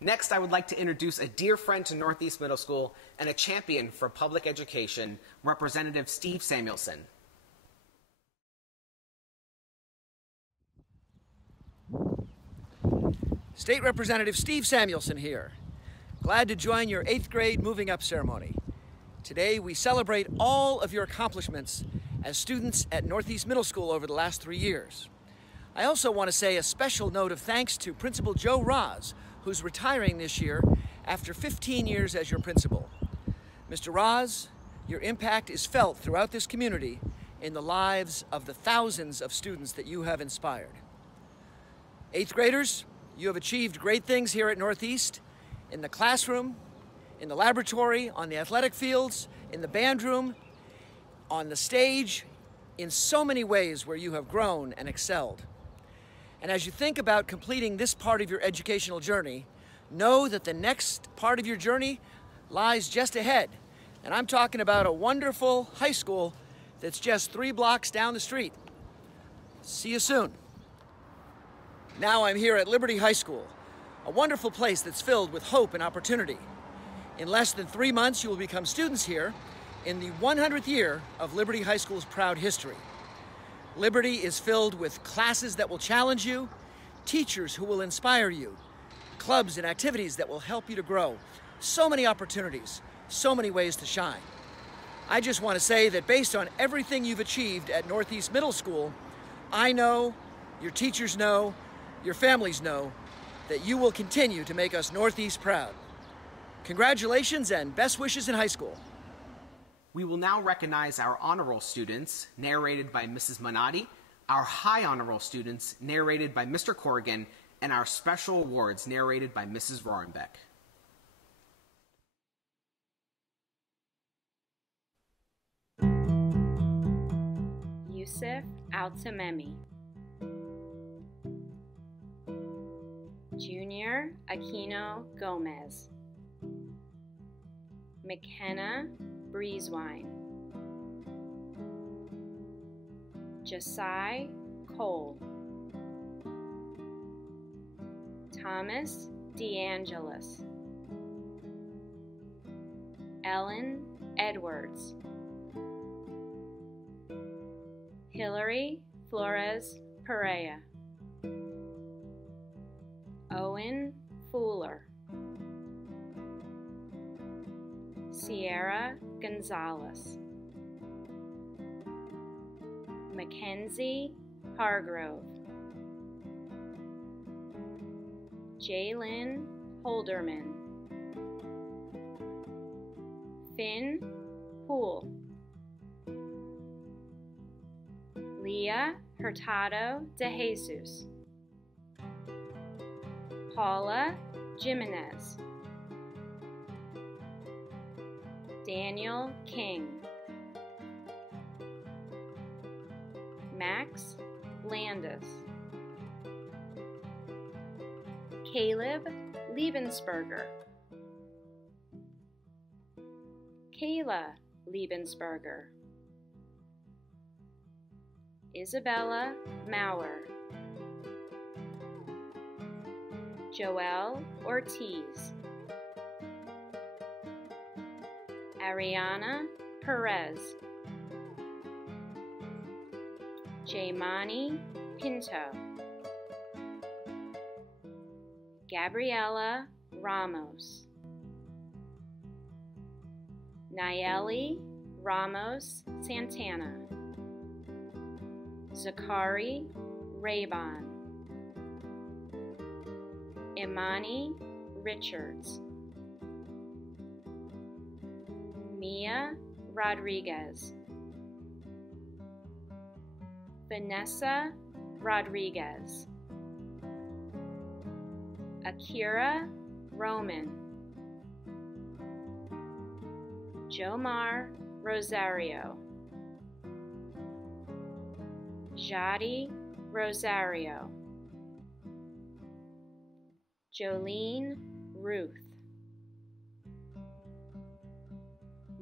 Next, I would like to introduce a dear friend to Northeast Middle School and a champion for public education, Representative Steve Samuelson. State Representative Steve Samuelson here. Glad to join your 8th grade moving up ceremony. Today we celebrate all of your accomplishments as students at Northeast Middle School over the last 3 years. I also want to say a special note of thanks to Principal Joe Roz, who's retiring this year after 15 years as your principal. Mr. Roz, your impact is felt throughout this community in the lives of the thousands of students that you have inspired. 8th graders, you have achieved great things here at Northeast, in the classroom, in the laboratory, on the athletic fields, in the band room, on the stage, in so many ways where you have grown and excelled. And as you think about completing this part of your educational journey, know that the next part of your journey lies just ahead. And I'm talking about a wonderful high school that's just 3 blocks down the street. See you soon. Now I'm here at Liberty High School, a wonderful place that's filled with hope and opportunity. In less than 3 months, you will become students here in the 100th year of Liberty High School's proud history. Liberty is filled with classes that will challenge you, teachers who will inspire you, clubs and activities that will help you to grow. So many opportunities, so many ways to shine. I just want to say that based on everything you've achieved at Northeast Middle School, I know, your teachers know, your families know, that you will continue to make us Northeast proud. Congratulations and best wishes in high school. We will now recognize our honor roll students, narrated by Mrs. Minotti, our high honor roll students, narrated by Mr. Corrigan, and our special awards, narrated by Mrs. Rohrenbeck. Yusuf Altamemi. Junior Aquino Gomez. McKenna Breezewine. Josiah Cole. Thomas DeAngelis. Ellen Edwards. Hillary Flores Perea. Owen Fuller. Sierra Gonzalez. Mackenzie Hargrove. Jalen Holderman. Finn Poole. Leah Hurtado de Jesus. Paula Jimenez. Daniel King. Max Landis. Caleb Liebensberger. Kayla Liebensberger. Isabella Maurer. Joelle Ortiz. Ariana Perez. Jaimani Pinto. Gabriela Ramos. Nayeli Ramos Santana. Zakari Raybon. Imani Richards. Mia Rodriguez. Vanessa Rodriguez. Akira Roman. Jomar Rosario. Jadi Rosario. Jolene Ruth.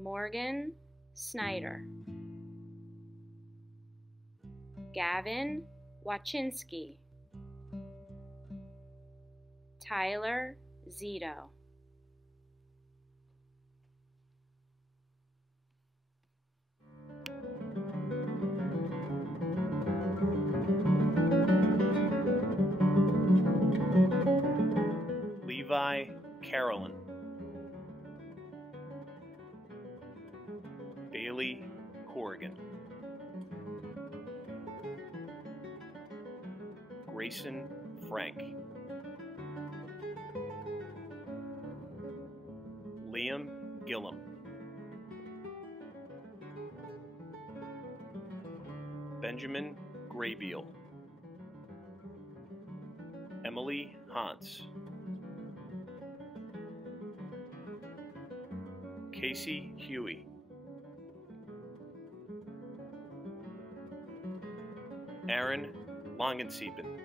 Morgan Snyder. Gavin Wachinski. Tyler Zito. Levi Carolyn. Bailey Corrigan. Grayson Frank. Liam Gillum. Benjamin Graybeal. Emily Hans. Casey Huey. Aaron Langensiepen.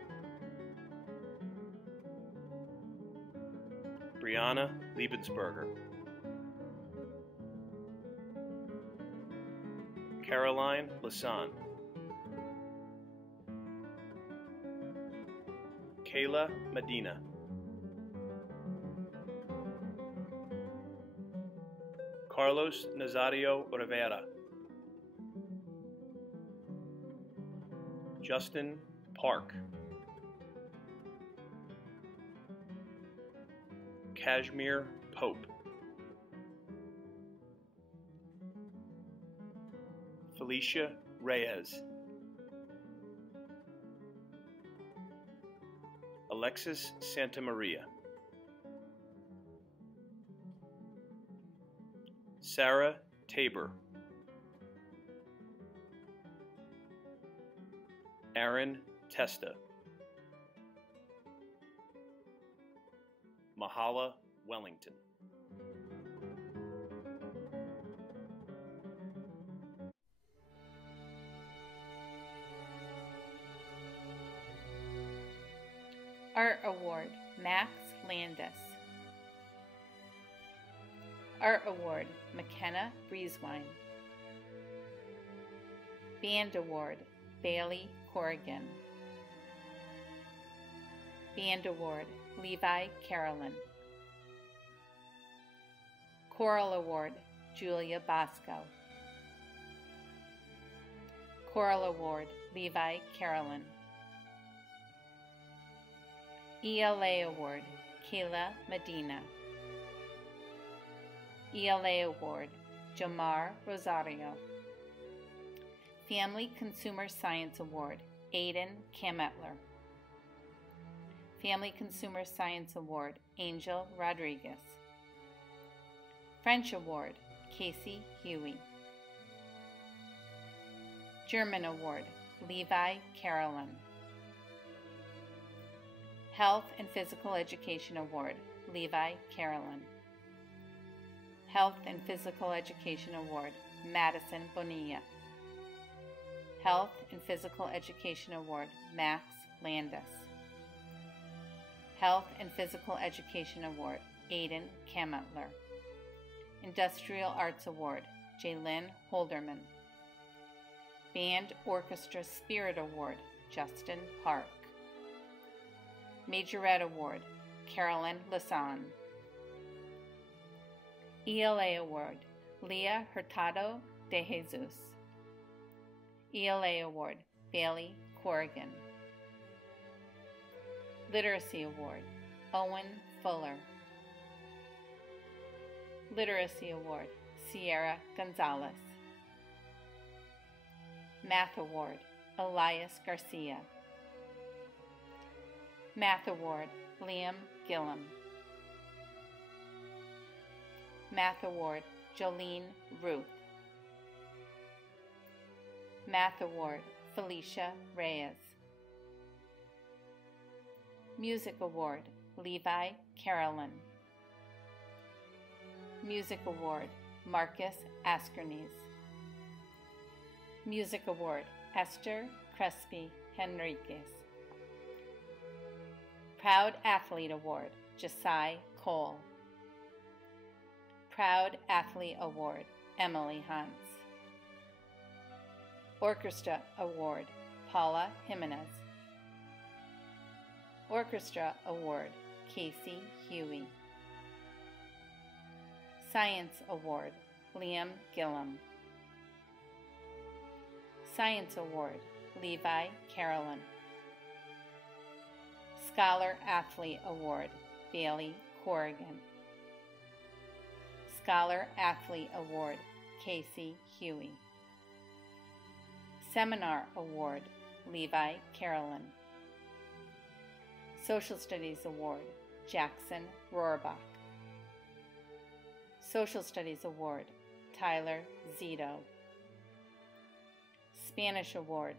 Brianna Liebensberger. Caroline Lasan. Kayla Medina. Carlos Nazario Rivera. Justin Park. Kashmir Pope. Felicia Reyes. Alexis Santamaria. Sarah Tabor. Aaron Testa. Mahala Wellington. Art Award, Max Landis. Art Award, McKenna Breezewine. Band Award, Bailey Corrigan. Band Award, Levi Carolyn. Choral Award, Julia Bosco. Choral Award, Levi Carolyn. ELA Award, Kayla Medina. ELA Award, Jamar Rosario. Family Consumer Science Award, Aiden Kametler. Family Consumer Science Award, Angel Rodriguez. French Award, Casey Huey. German Award, Levi Carolyn. Health and Physical Education Award, Levi Carolyn. Health and Physical Education Award, Madison Bonilla. Health and Physical Education Award, Max Landis. Health and Physical Education Award, Aiden Kametler. Industrial Arts Award, Jaylyn Holderman. Band Orchestra Spirit Award, Justin Park. Majorette Award, Carolyn Lasan. ELA Award, Leah Hurtado de Jesus. ELA Award, Bailey Corrigan. Literacy Award, Owen Fuller. Literacy Award, Sierra Gonzalez. Math Award, Elias Garcia. Math Award, Liam Gillum. Math Award, Jolene Ruth. Math Award, Felicia Reyes. Music Award, Levi Carolyn. Music Award, Marcus Askernes. Music Award, Esther Crespi Henriquez. Proud Athlete Award, Josiah Cole. Proud Athlete Award, Emily Hans. Orchestra Award, Paula Jimenez. Orchestra Award, Casey Huey. Science Award, Liam Gillum. Science Award, Levi Carolyn. Scholar Athlete Award, Bailey Corrigan. Scholar Athlete Award, Casey Huey. Seminar Award, Levi Carolyn. Social Studies Award, Jackson Rohrbach. Social Studies Award, Tyler Zito. Spanish Award,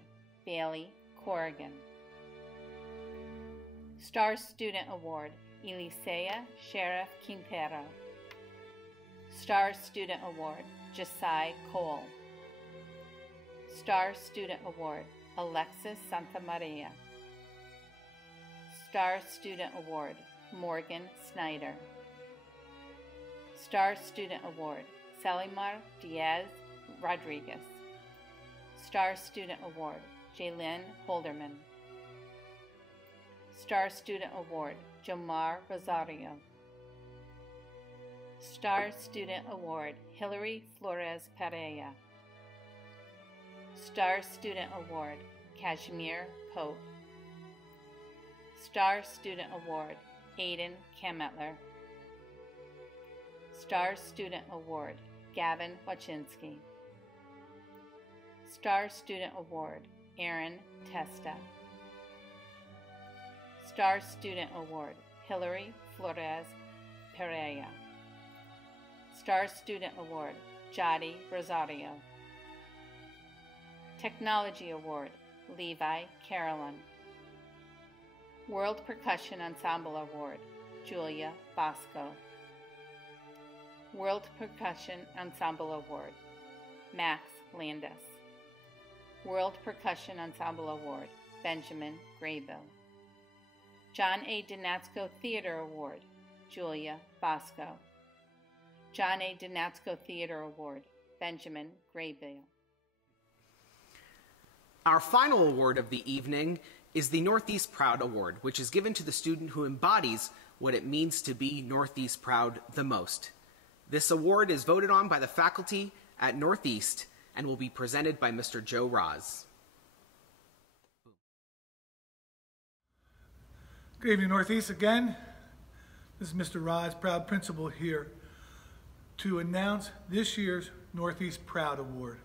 Bailey Corrigan. Star Student Award, Elisea Sheriff Quintero. Star Student Award, Josiah Cole. Star Student Award, Alexis Santamaria. Star Student Award, Morgan Snyder. Star Student Award, Selimar Diaz Rodriguez. Star Student Award, Jaylyn Holderman. Star Student Award, Jomar Rosario. Star Student Award, Hilary Flores Pereira. Star Student Award, Kashmir Pope. Star Student Award, Aiden Kametler. Star Student Award, Gavin Wachinski. Star Student Award, Aaron Testa. Star Student Award, Hilary Flores Pereira. Star Student Award, Jadi Rosario. Technology Award, Levi Carolyn. World Percussion Ensemble Award, Julia Bosco. World Percussion Ensemble Award, Max Landis. World Percussion Ensemble Award, Benjamin Graybill. John A. Donatsko Theater Award, Julia Bosco. John A. Donatsko Theater Award, Benjamin Graybill. Our final award of the evening is the Northeast Proud Award, which is given to the student who embodies what it means to be Northeast Proud the most. This award is voted on by the faculty at Northeast and will be presented by Mr. Joe Roz. Good evening, Northeast again. This is Mr. Roz, proud principal here to announce this year's Northeast Proud Award.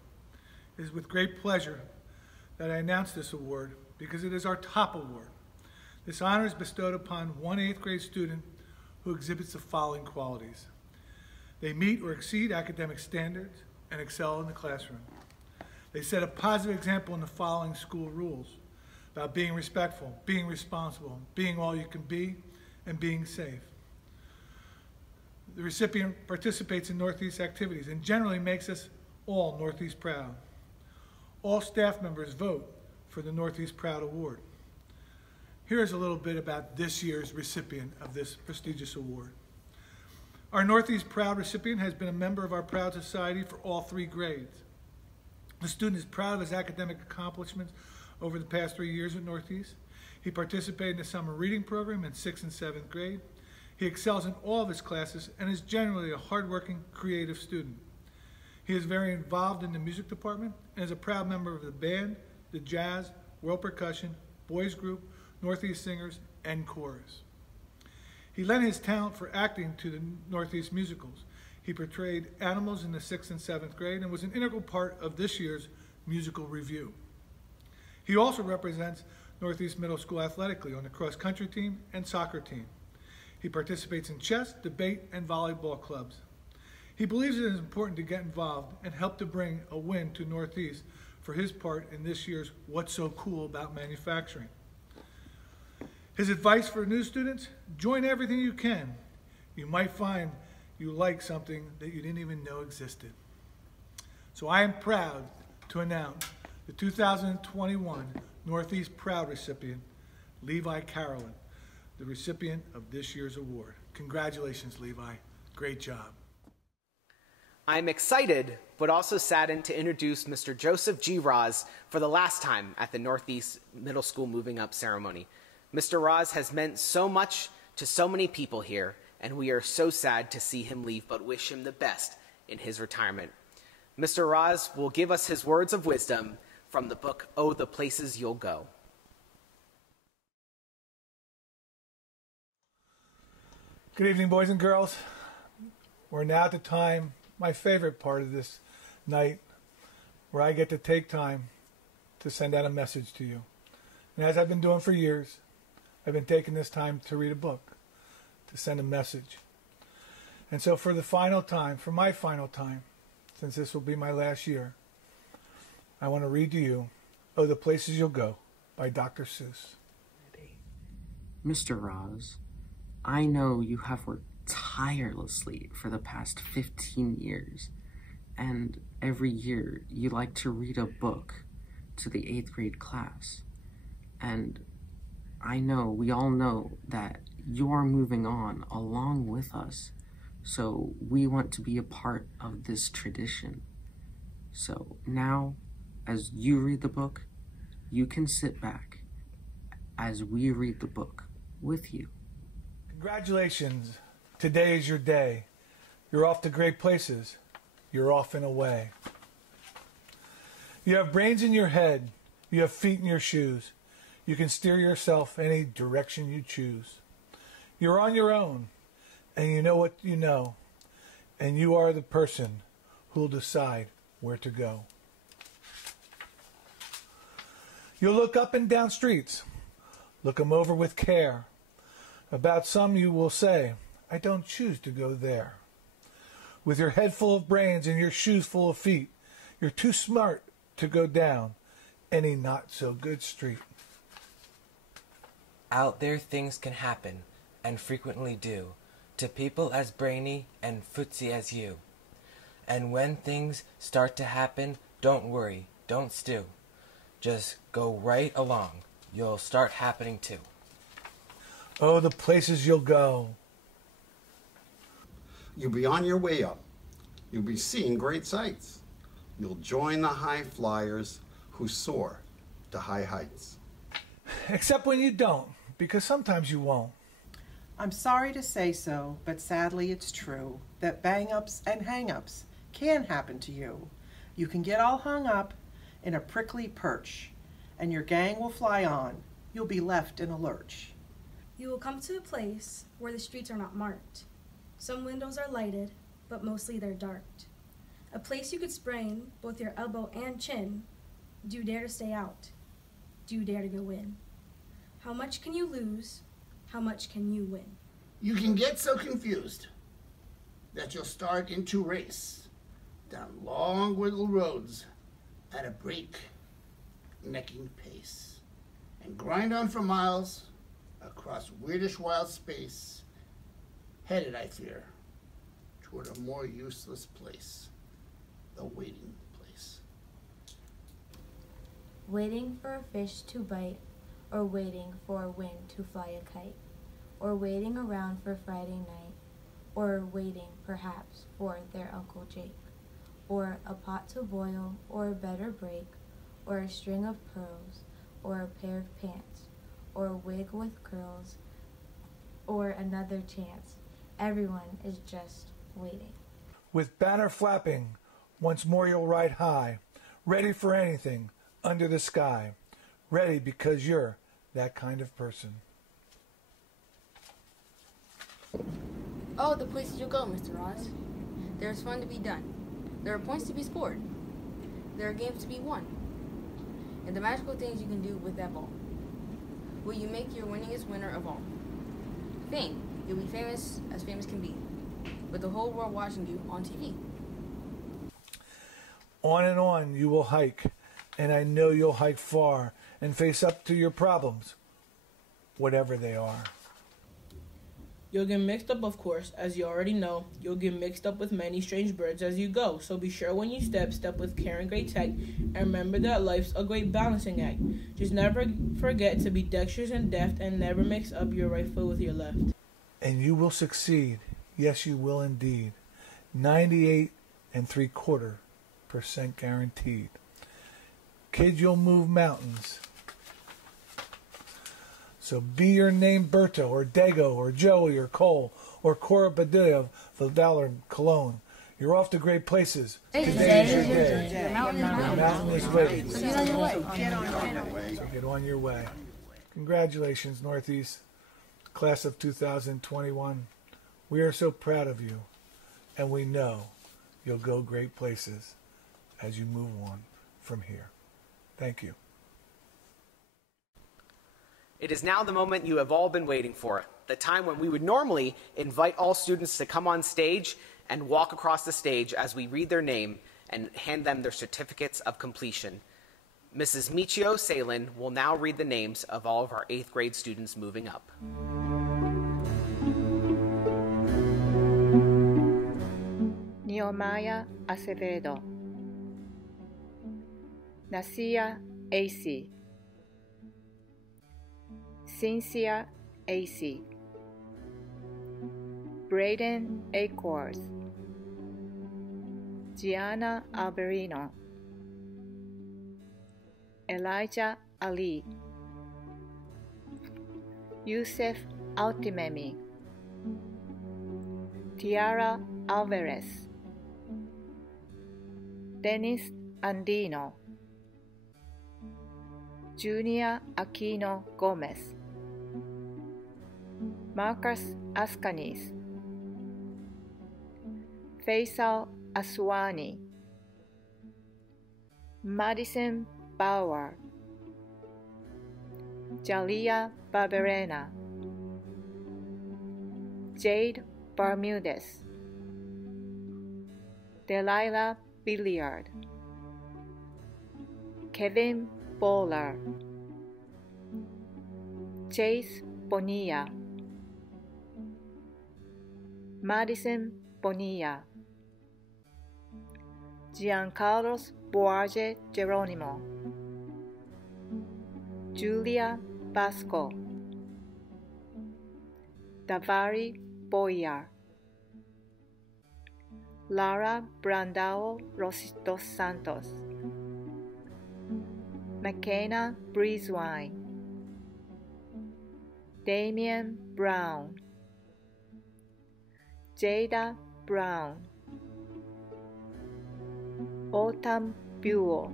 It is with great pleasure that I announce this award because it is our top award. This honor is bestowed upon one 8th grade student who exhibits the following qualities. They meet or exceed academic standards and excel in the classroom. They set a positive example in the following school rules about being respectful, being responsible, being all you can be, and being safe. The recipient participates in Northeast activities and generally makes us all Northeast proud. All staff members vote for the Northeast Proud Award. Here's a little bit about this year's recipient of this prestigious award. Our Northeast Proud recipient has been a member of our Proud Society for all 3 grades. The student is proud of his academic accomplishments over the past 3 years at Northeast. He participated in the summer reading program in 6th and 7th grade. He excels in all of his classes and is generally a hardworking, creative student. He is very involved in the music department and is a proud member of the band, the jazz, world percussion, boys group, Northeast Singers, and chorus. He lent his talent for acting to the Northeast musicals. He portrayed animals in the 6th and 7th grade and was an integral part of this year's musical review. He also represents Northeast Middle School athletically on the cross-country team and soccer team. He participates in chess, debate, and volleyball clubs. He believes it is important to get involved and help to bring a win to Northeast for his part in this year's What's So Cool About Manufacturing. His advice for new students, join everything you can. You might find you like something that you didn't even know existed. So I am proud to announce the 2021 Northeast Proud recipient, Levi Carolyn, the recipient of this year's award. Congratulations, Levi. Great job. I'm excited, but also saddened to introduce Mr. Joseph G. Roz for the last time at the Northeast Middle School Moving Up ceremony. Mr. Roz has meant so much to so many people here, and we are so sad to see him leave, but wish him the best in his retirement. Mr. Raz will give us his words of wisdom from the book, Oh, the Places You'll Go. Good evening, boys and girls. We're now at the time, my favorite part of this night, where I get to take time to send out a message to you. And as I've been doing for years, I've been taking this time to read a book, to send a message. And so for the final time, for my final time, since this will be my last year, I want to read to you Oh, the Places You'll Go by Dr. Seuss. Mr. Raz, I know you have worked tirelessly for the past 15 years, and every year you like to read a book to the 8th grade class. And I know, we all know that you're moving on along with us, so we want to be a part of this tradition. So now, as you read the book, you can sit back as we read the book with you. Congratulations. Today is your day. You're off to great places. You're off and away. You have brains in your head. You have feet in your shoes. You can steer yourself any direction you choose. You're on your own, and you know what you know, and you are the person who'll decide where to go. You'll look up and down streets. Look 'em over with care. About some you will say, I don't choose to go there. With your head full of brains and your shoes full of feet, you're too smart to go down any not-so-good street. Out there things can happen, and frequently do, to people as brainy and footsy as you. And when things start to happen, don't worry, don't stew. Just go right along. You'll start happening too. Oh, the places you'll go. You'll be on your way up. You'll be seeing great sights. You'll join the high flyers who soar to high heights. Except when you don't, because sometimes you won't. I'm sorry to say so, but sadly it's true that bang-ups and hang-ups can happen to you. You can get all hung up in a prickly perch, and your gang will fly on. You'll be left in a lurch. You will come to a place where the streets are not marked. Some windows are lighted, but mostly they're darked. A place you could sprain both your elbow and chin. Do you dare to stay out? Do you dare to go in? How much can you lose? How much can you win? You can get so confused that you'll start into race down long wiggle roads at a break-necking pace and grind on for miles across weirdish wild space, headed, I fear, toward a more useless place, the waiting place. Waiting for a fish to bite, or waiting for a wind to fly a kite, or waiting around for Friday night, or waiting perhaps for their Uncle Jake, or a pot to boil, or a better break, or a string of pearls, or a pair of pants, or a wig with curls, or another chance. Everyone is just waiting. With banner flapping, once more you'll ride high, ready for anything under the sky, ready because you're that kind of person. Oh, the places you'll go, Mr. Ross. There's fun to be done. There are points to be scored. There are games to be won. And the magical things you can do with that ball. Will you make your winningest winner of all? Fame. You'll be famous as famous can be, with the whole world watching you on TV. On and on you will hike, and I know you'll hike far and face up to your problems, whatever they are. You'll get mixed up, of course, as you already know. You'll get mixed up with many strange birds as you go. So be sure when you step with care and great tact. And remember that life's a great balancing act. Just never forget to be dexterous and deft, and never mix up your right foot with your left. And you will succeed. Yes, you will indeed. 98.75% guaranteed. Kid, you'll move mountains. So be your name Berto, or Dago, or Joey, or Cole, or Cora Padilla of Valor Cologne. You're off to great places. Today is your day. Your mountain is waiting. So get on your way. Congratulations, Northeast, class of 2021. We are so proud of you, and we know you'll go great places as you move on from here. Thank you. It is now the moment you have all been waiting for, the time when we would normally invite all students to come on stage and walk across the stage as we read their name and hand them their certificates of completion. Mrs. Michio Salin will now read the names of all of our 8th grade students moving up. Nehemiah Acevedo, Nasia AC, Cynthia AC, Braden Acorns, Gianna Alberino, Elijah Ali, Yusef Altimemi, Tiara Alvarez, Dennis Andino, Junior Aquino Gomez, Marcus Ascanis, Faisal Aswani, Madison Bauer, Jalia Barberena, Jade Bermudez, Delilah Billiard, Kevin Bowler, Chase Bonilla, Madison Bonilla, Giancarlos Boarge Geronimo, Julia Basco, Davari Boyar, Lara Brandao Dos Santos, McKenna Breezewine, Damian Brown, Jada Brown, Autumn Buell,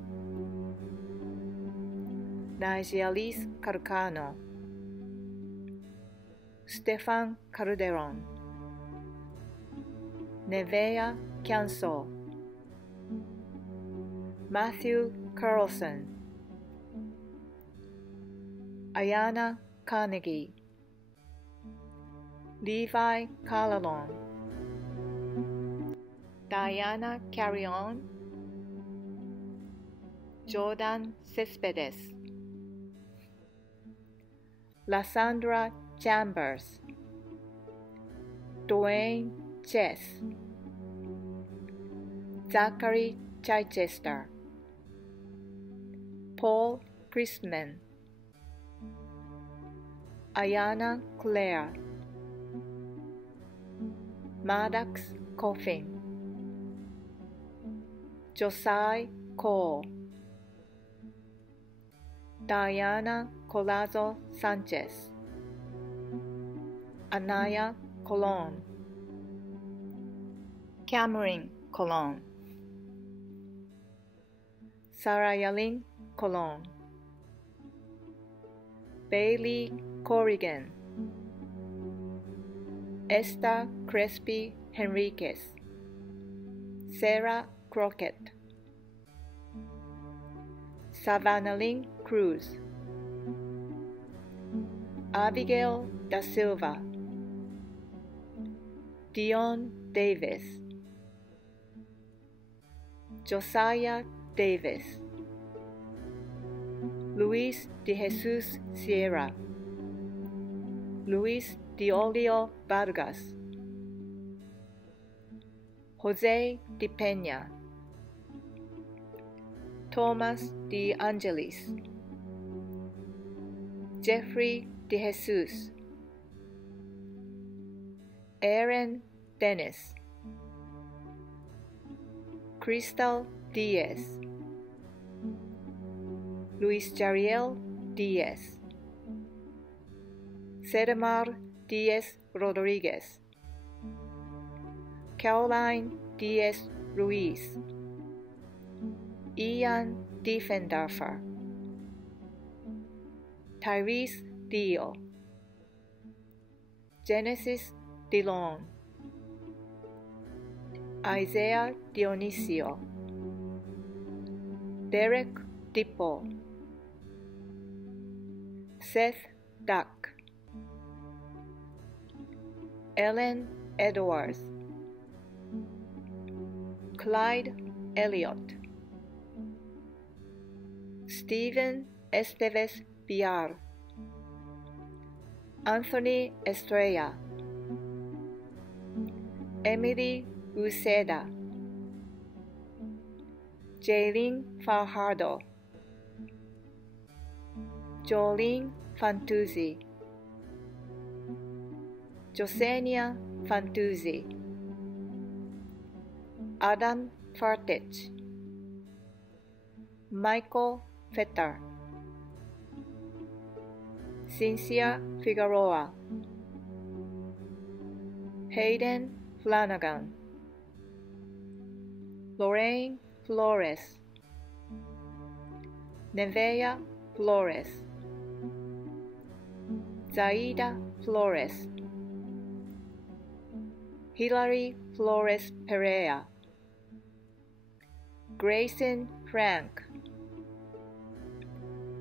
Nigelis Carcano, Stefan Calderon, Nevea Cancel, Matthew Carlson, Ayana Carnegie, Levi Carlalon, Diana Carrion, Jordan Cespedes, Lysandra Chambers, Dwayne Chess, Zachary Chichester, Paul Christman, Ayana Claire, Maddox Coffin, Josiah Cole, Diana Colazo Sanchez, Anaya Colon, Cameron Colon, Sarah Yalin Colon, Bailey Corrigan, Esther Crespi Henriquez, Sarah Crockett, Savannah Cruz, Abigail Da Silva, Dion Davis, Josiah Davis, Luis de Jesus Sierra, Luis de Olio Vargas, Jose de Peña, Thomas de Angelis, Jeffrey de Jesus, Aaron Dennis, Crystal Diaz, Luis Jariel Diaz, Cedmar Diaz Rodriguez, Caroline Diaz Ruiz, Ian Diefendorfer, Tyrese Dio, Genesis Dillon, Isaiah Dionisio, Derek Dippo, Seth Duck, Ellen Edwards, Clyde Elliott, Stephen Esteves Villar, Anthony Estrella, Emily Uceda, Jaylin Fajardo, Jolene Fantuzzi, Josenia Fantuzzi, Adam Fartich, Michael Fetter, Cynthia Figueroa, Hayden Flanagan, Lorraine Flores, Nevea Flores, Zaida Flores, Hilary Flores Perea, Grayson Frank,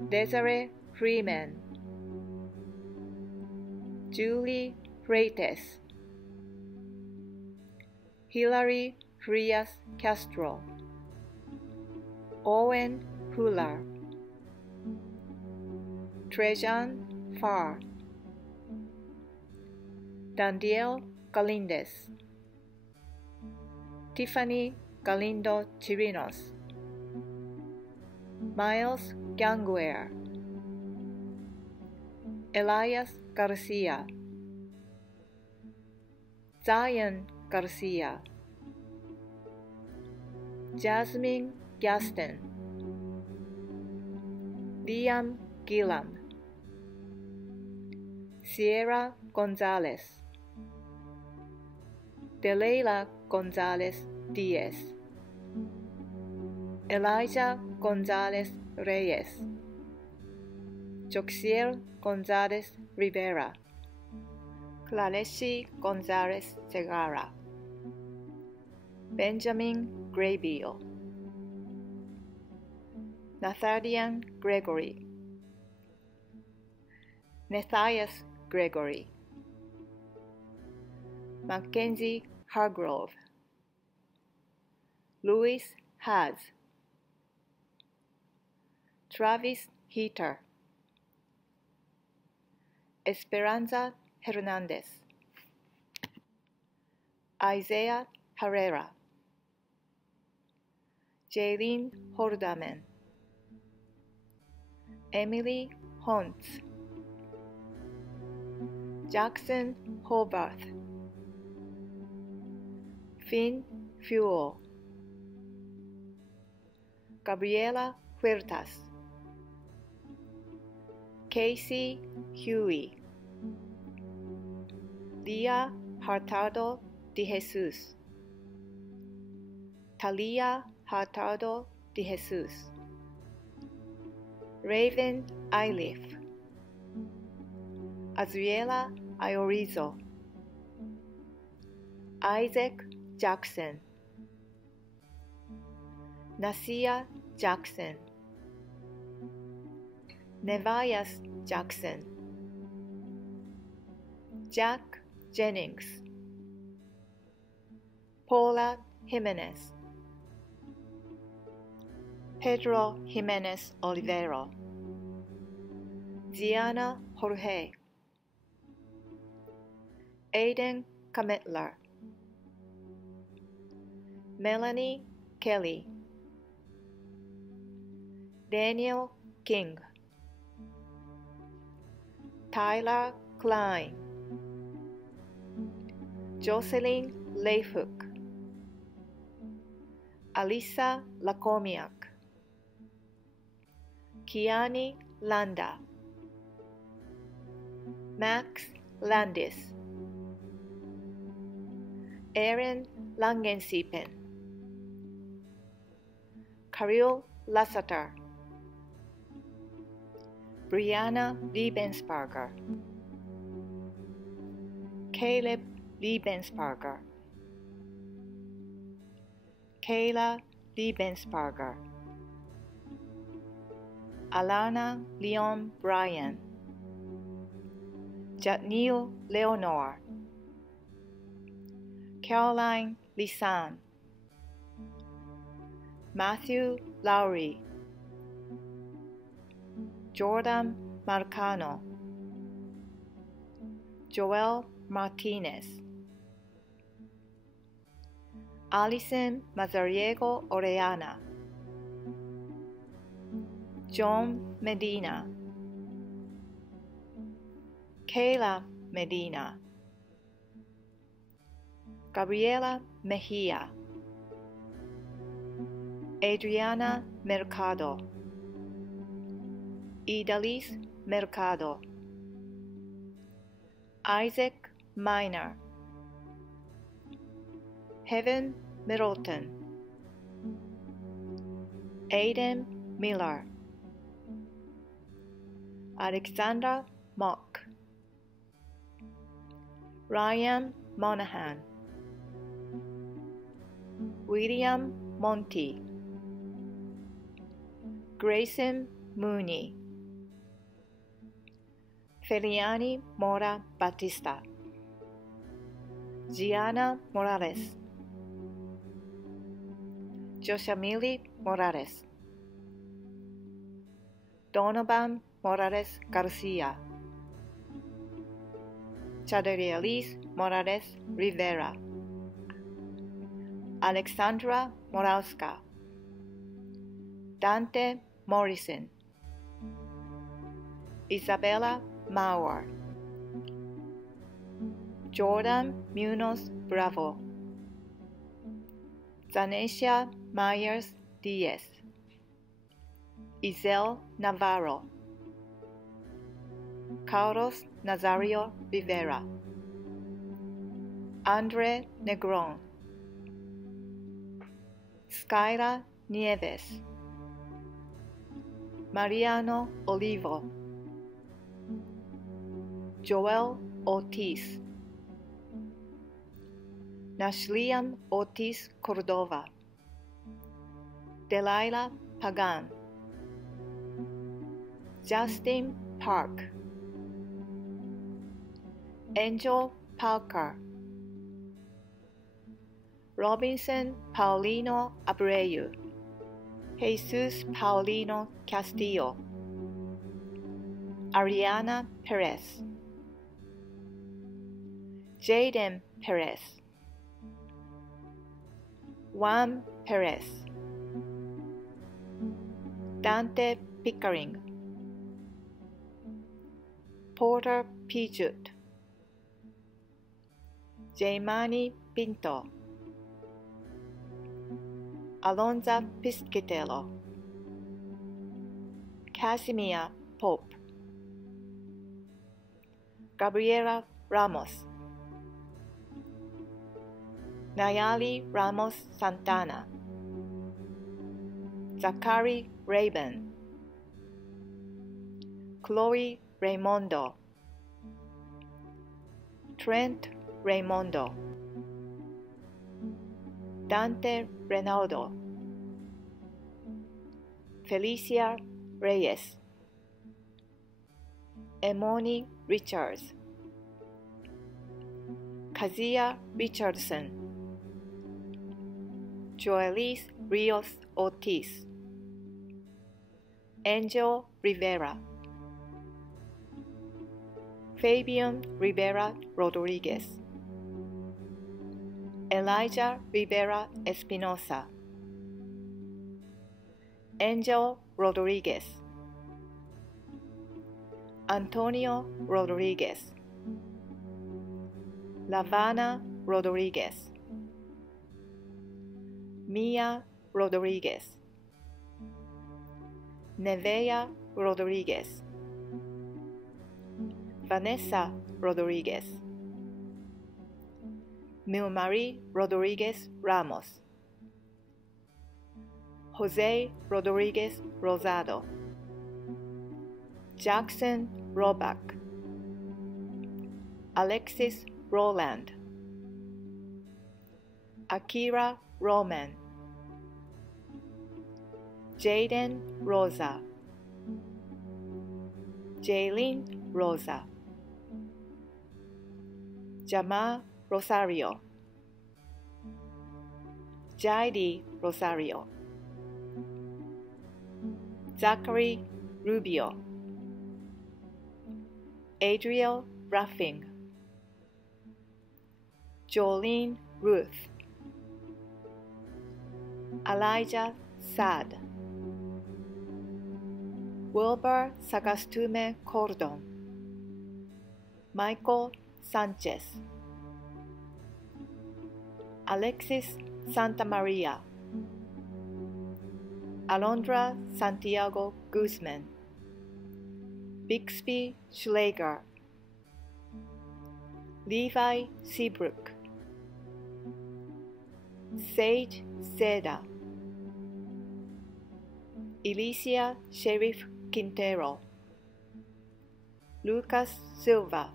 Desiree Freeman, Julie Freites, Hilary Frias Castro, Owen Hular, Trejan Farr, Dandiel Galindez, Tiffany Galindo Chirinos, Miles Ganguer, Elias Garcia, Zion Garcia, Jasmine Gaston, Liam Gillam, Sierra Gonzalez, Delilah Gonzalez Diaz, Elijah Gonzalez Reyes, Joxiel Gonzalez Rivera, Clareshi Gonzalez Segarra, Benjamin Graybill, Nathaniel Gregory, Nethias Gregory, Mackenzie Hargrove, Louis Haz, Travis Heater, Esperanza Hernandez, Isaiah Herrera, Jaylene Holderman, Emily Huntz, Jackson Hobarth, Finn Fuel, Gabriela Huertas, Casey Huey, Leah Hurtado de Jesus, Talia Hurtado de Jesus, Raven Eilif, Azuela Iorizo, Isaac Jackson, Nasia Jackson, Nevias Jackson, Jack Jennings, Paula Jimenez, Pedro Jimenez Olivero, Diana Jorge, Aiden Kametler, Melanie Kelly, Daniel King, Tyler Klein, Jocelyn Leifuk, Alisa Lakomiak, Kiani Landa, Max Landis, Aaron Langensiepen, Kirill Lasseter, Brianna Liebensparger, Caleb Liebensparger, Kayla Liebensparger, Alana Leon Bryan, Jatniel Leonor, Caroline Lisan, Matthew Lowry, Jordan Marcano, Joel Martinez, Alison Mazariego Orellana, John Medina, Kayla Medina, Gabriela Mejia, Adriana Mercado, Idalis Mercado, Isaac Miner, Heaven Middleton, Aiden Miller, Alexander Mock, Ryan Monahan, William Monty, Grayson Mooney, Feliani Mora Batista, Gianna Morales, Joshamili Morales, Donovan Morales Garcia, Chadrielis Morales Rivera, Alexandra Moralska, Dante Morrison, Isabella Mauer, Jordan Munoz Bravo, Zanesia Myers Diaz, Isel Navarro, Carlos Nazario Rivera, Andre Negron, Skyla Nieves, Mariano Olivo, Joel Ortiz, Nashliam Ortiz Cordova, Delilah Pagan, Justin Park, Angel Parker, Robinson Paulino Abreu, Jesus Paulino Castillo, Ariana Perez, Jaden Perez, Juan Perez, Dante Pickering, Porter Pijut, Jaimani Pinto, Alonza Piscitello, Casimia Pope, Gabriela Ramos, Nayali Ramos Santana, Zachary Raven, Chloe Raimondo, Trent Raimondo, Dante Reynaldo, Felicia Reyes, Emoni Richards, Kazia Richardson, Joelis Rios Ortiz, Angel Rivera, Fabian Rivera Rodriguez, Elijah Rivera Espinosa, Angel Rodriguez, Antonio Rodriguez, Lavana Rodriguez, Mia Rodriguez, Nevea Rodriguez, Vanessa Rodriguez, Milmarie Rodriguez Ramos, Jose Rodriguez Rosado, Jackson Roback, Alexis Roland, Akira Roman, Jaden Rosa, Jaylin Rosa, Jama Rosario, Jaidi Rosario, Zachary Rubio, Adriel Ruffing, Jolene Ruth, Elijah Sad, Wilbur Sagastume Cordon, Michael Sanchez, Alexis Santamaria, Alondra Santiago Guzman, Bixby Schleger, Levi Seabrook, Sage Seda, Alicia Sheriff Quintero, Lucas Silva,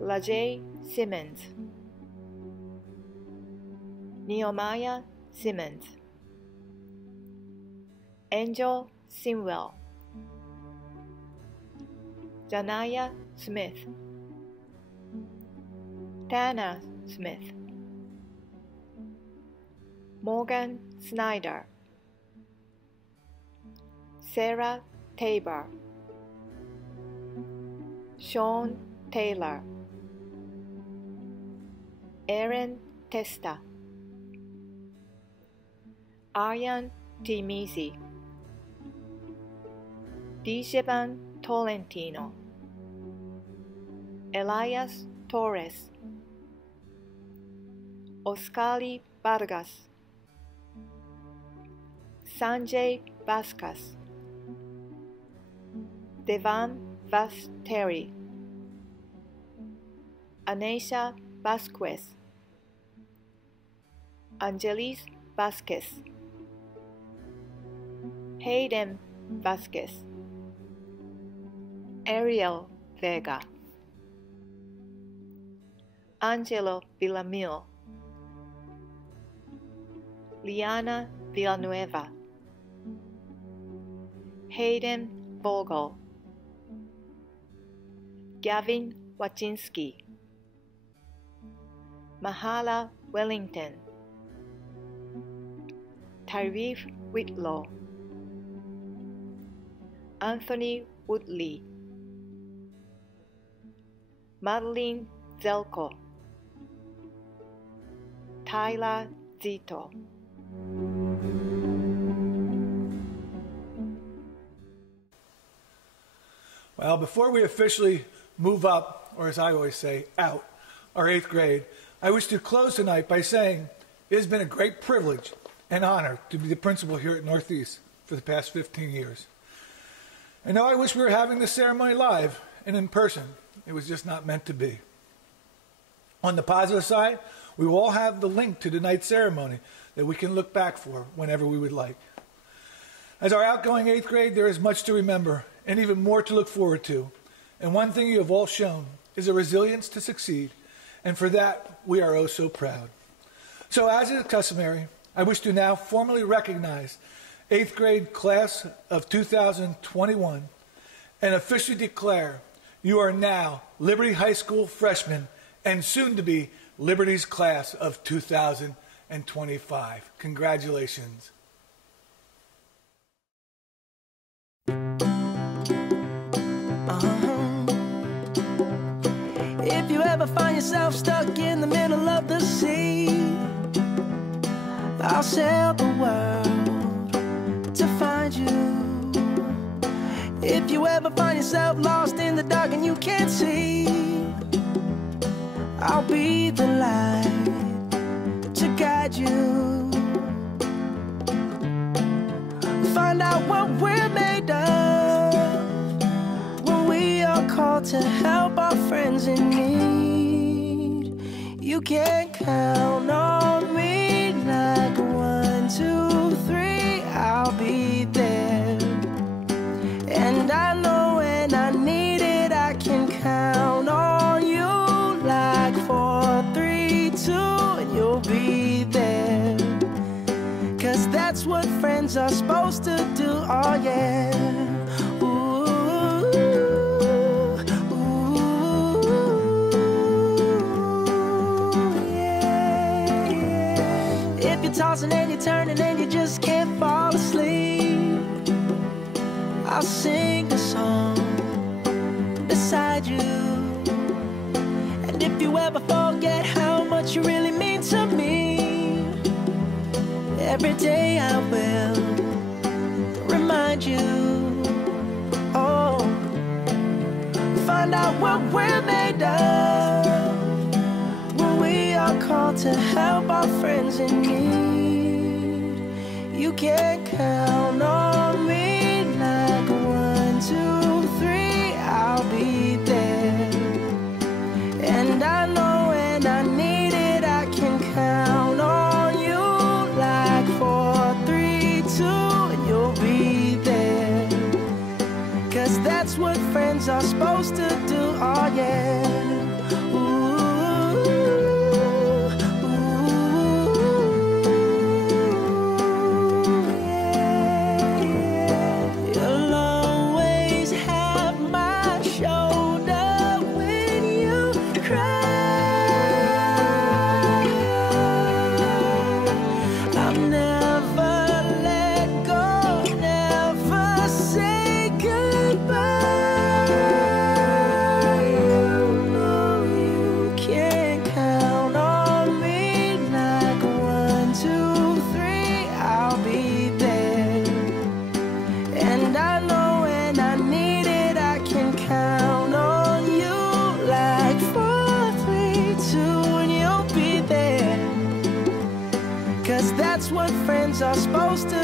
Lajay Simmons, Nehemiah Simmons, Angel Sinwell, Janaya Smith, Tana Smith, Morgan Snyder, Sarah Tabor, Sean Taylor, Aaron Testa, Aryan Timizi, Dishaban Tolentino, Elias Torres, Oscali Vargas, Sanjay Vasquez, Devan Vasteri, Anesha Vasquez, Angelis Vasquez, Hayden Vasquez, Ariel Vega, Angelo Villamil, Liana Villanueva, Hayden Vogel, Gavin Wachinski, Mahala Wellington, Tyree Whitlow, Anthony Woodley, Madeline Zelko, Tyler Zito. Well, before we officially move up, or as I always say, out, our 8th grade, I wish to close tonight by saying it has been a great privilege and honor to be the principal here at Northeast for the past 15 years. I know I wish we were having this ceremony live and in person. It was just not meant to be. On the positive side, we will all have the link to tonight's ceremony that we can look back for whenever we would like. As our outgoing 8th grade, there is much to remember and even more to look forward to. And one thing you have all shown is a resilience to succeed, and for that, we are oh so proud. So as is customary, I wish to now formally recognize 8th grade class of 2021 and officially declare you are now Liberty High School freshmen and soon to be Liberty's class of 2025. Congratulations. If you ever find yourself stuck in the middle of the sea, I'll sail the world to find you. If you ever find yourself lost in the dark and you can't see, I'll be the light to guide you. Find out what we're made of when we called to help our friends in need. You can count on me like 1, 2, 3, I'll be there. And I know when I need it, I can count on you like 4, 3, 2, and you'll be there. 'Cause that's what friends are supposed to do, oh yeah. Tossing and you're turning and you just can't fall asleep, I'll sing a song beside you. And if you ever forget how much you really mean to me, every day I will remind you. Oh, find out what we're made of when we are called to help our friends in need. You can count on me like 1, 2, 3, I'll be there. And I know when I need it, I can count on you like 4, 3, 2, and you'll be there. 'Cause that's what friends are supposed to do, oh yeah. Are supposed to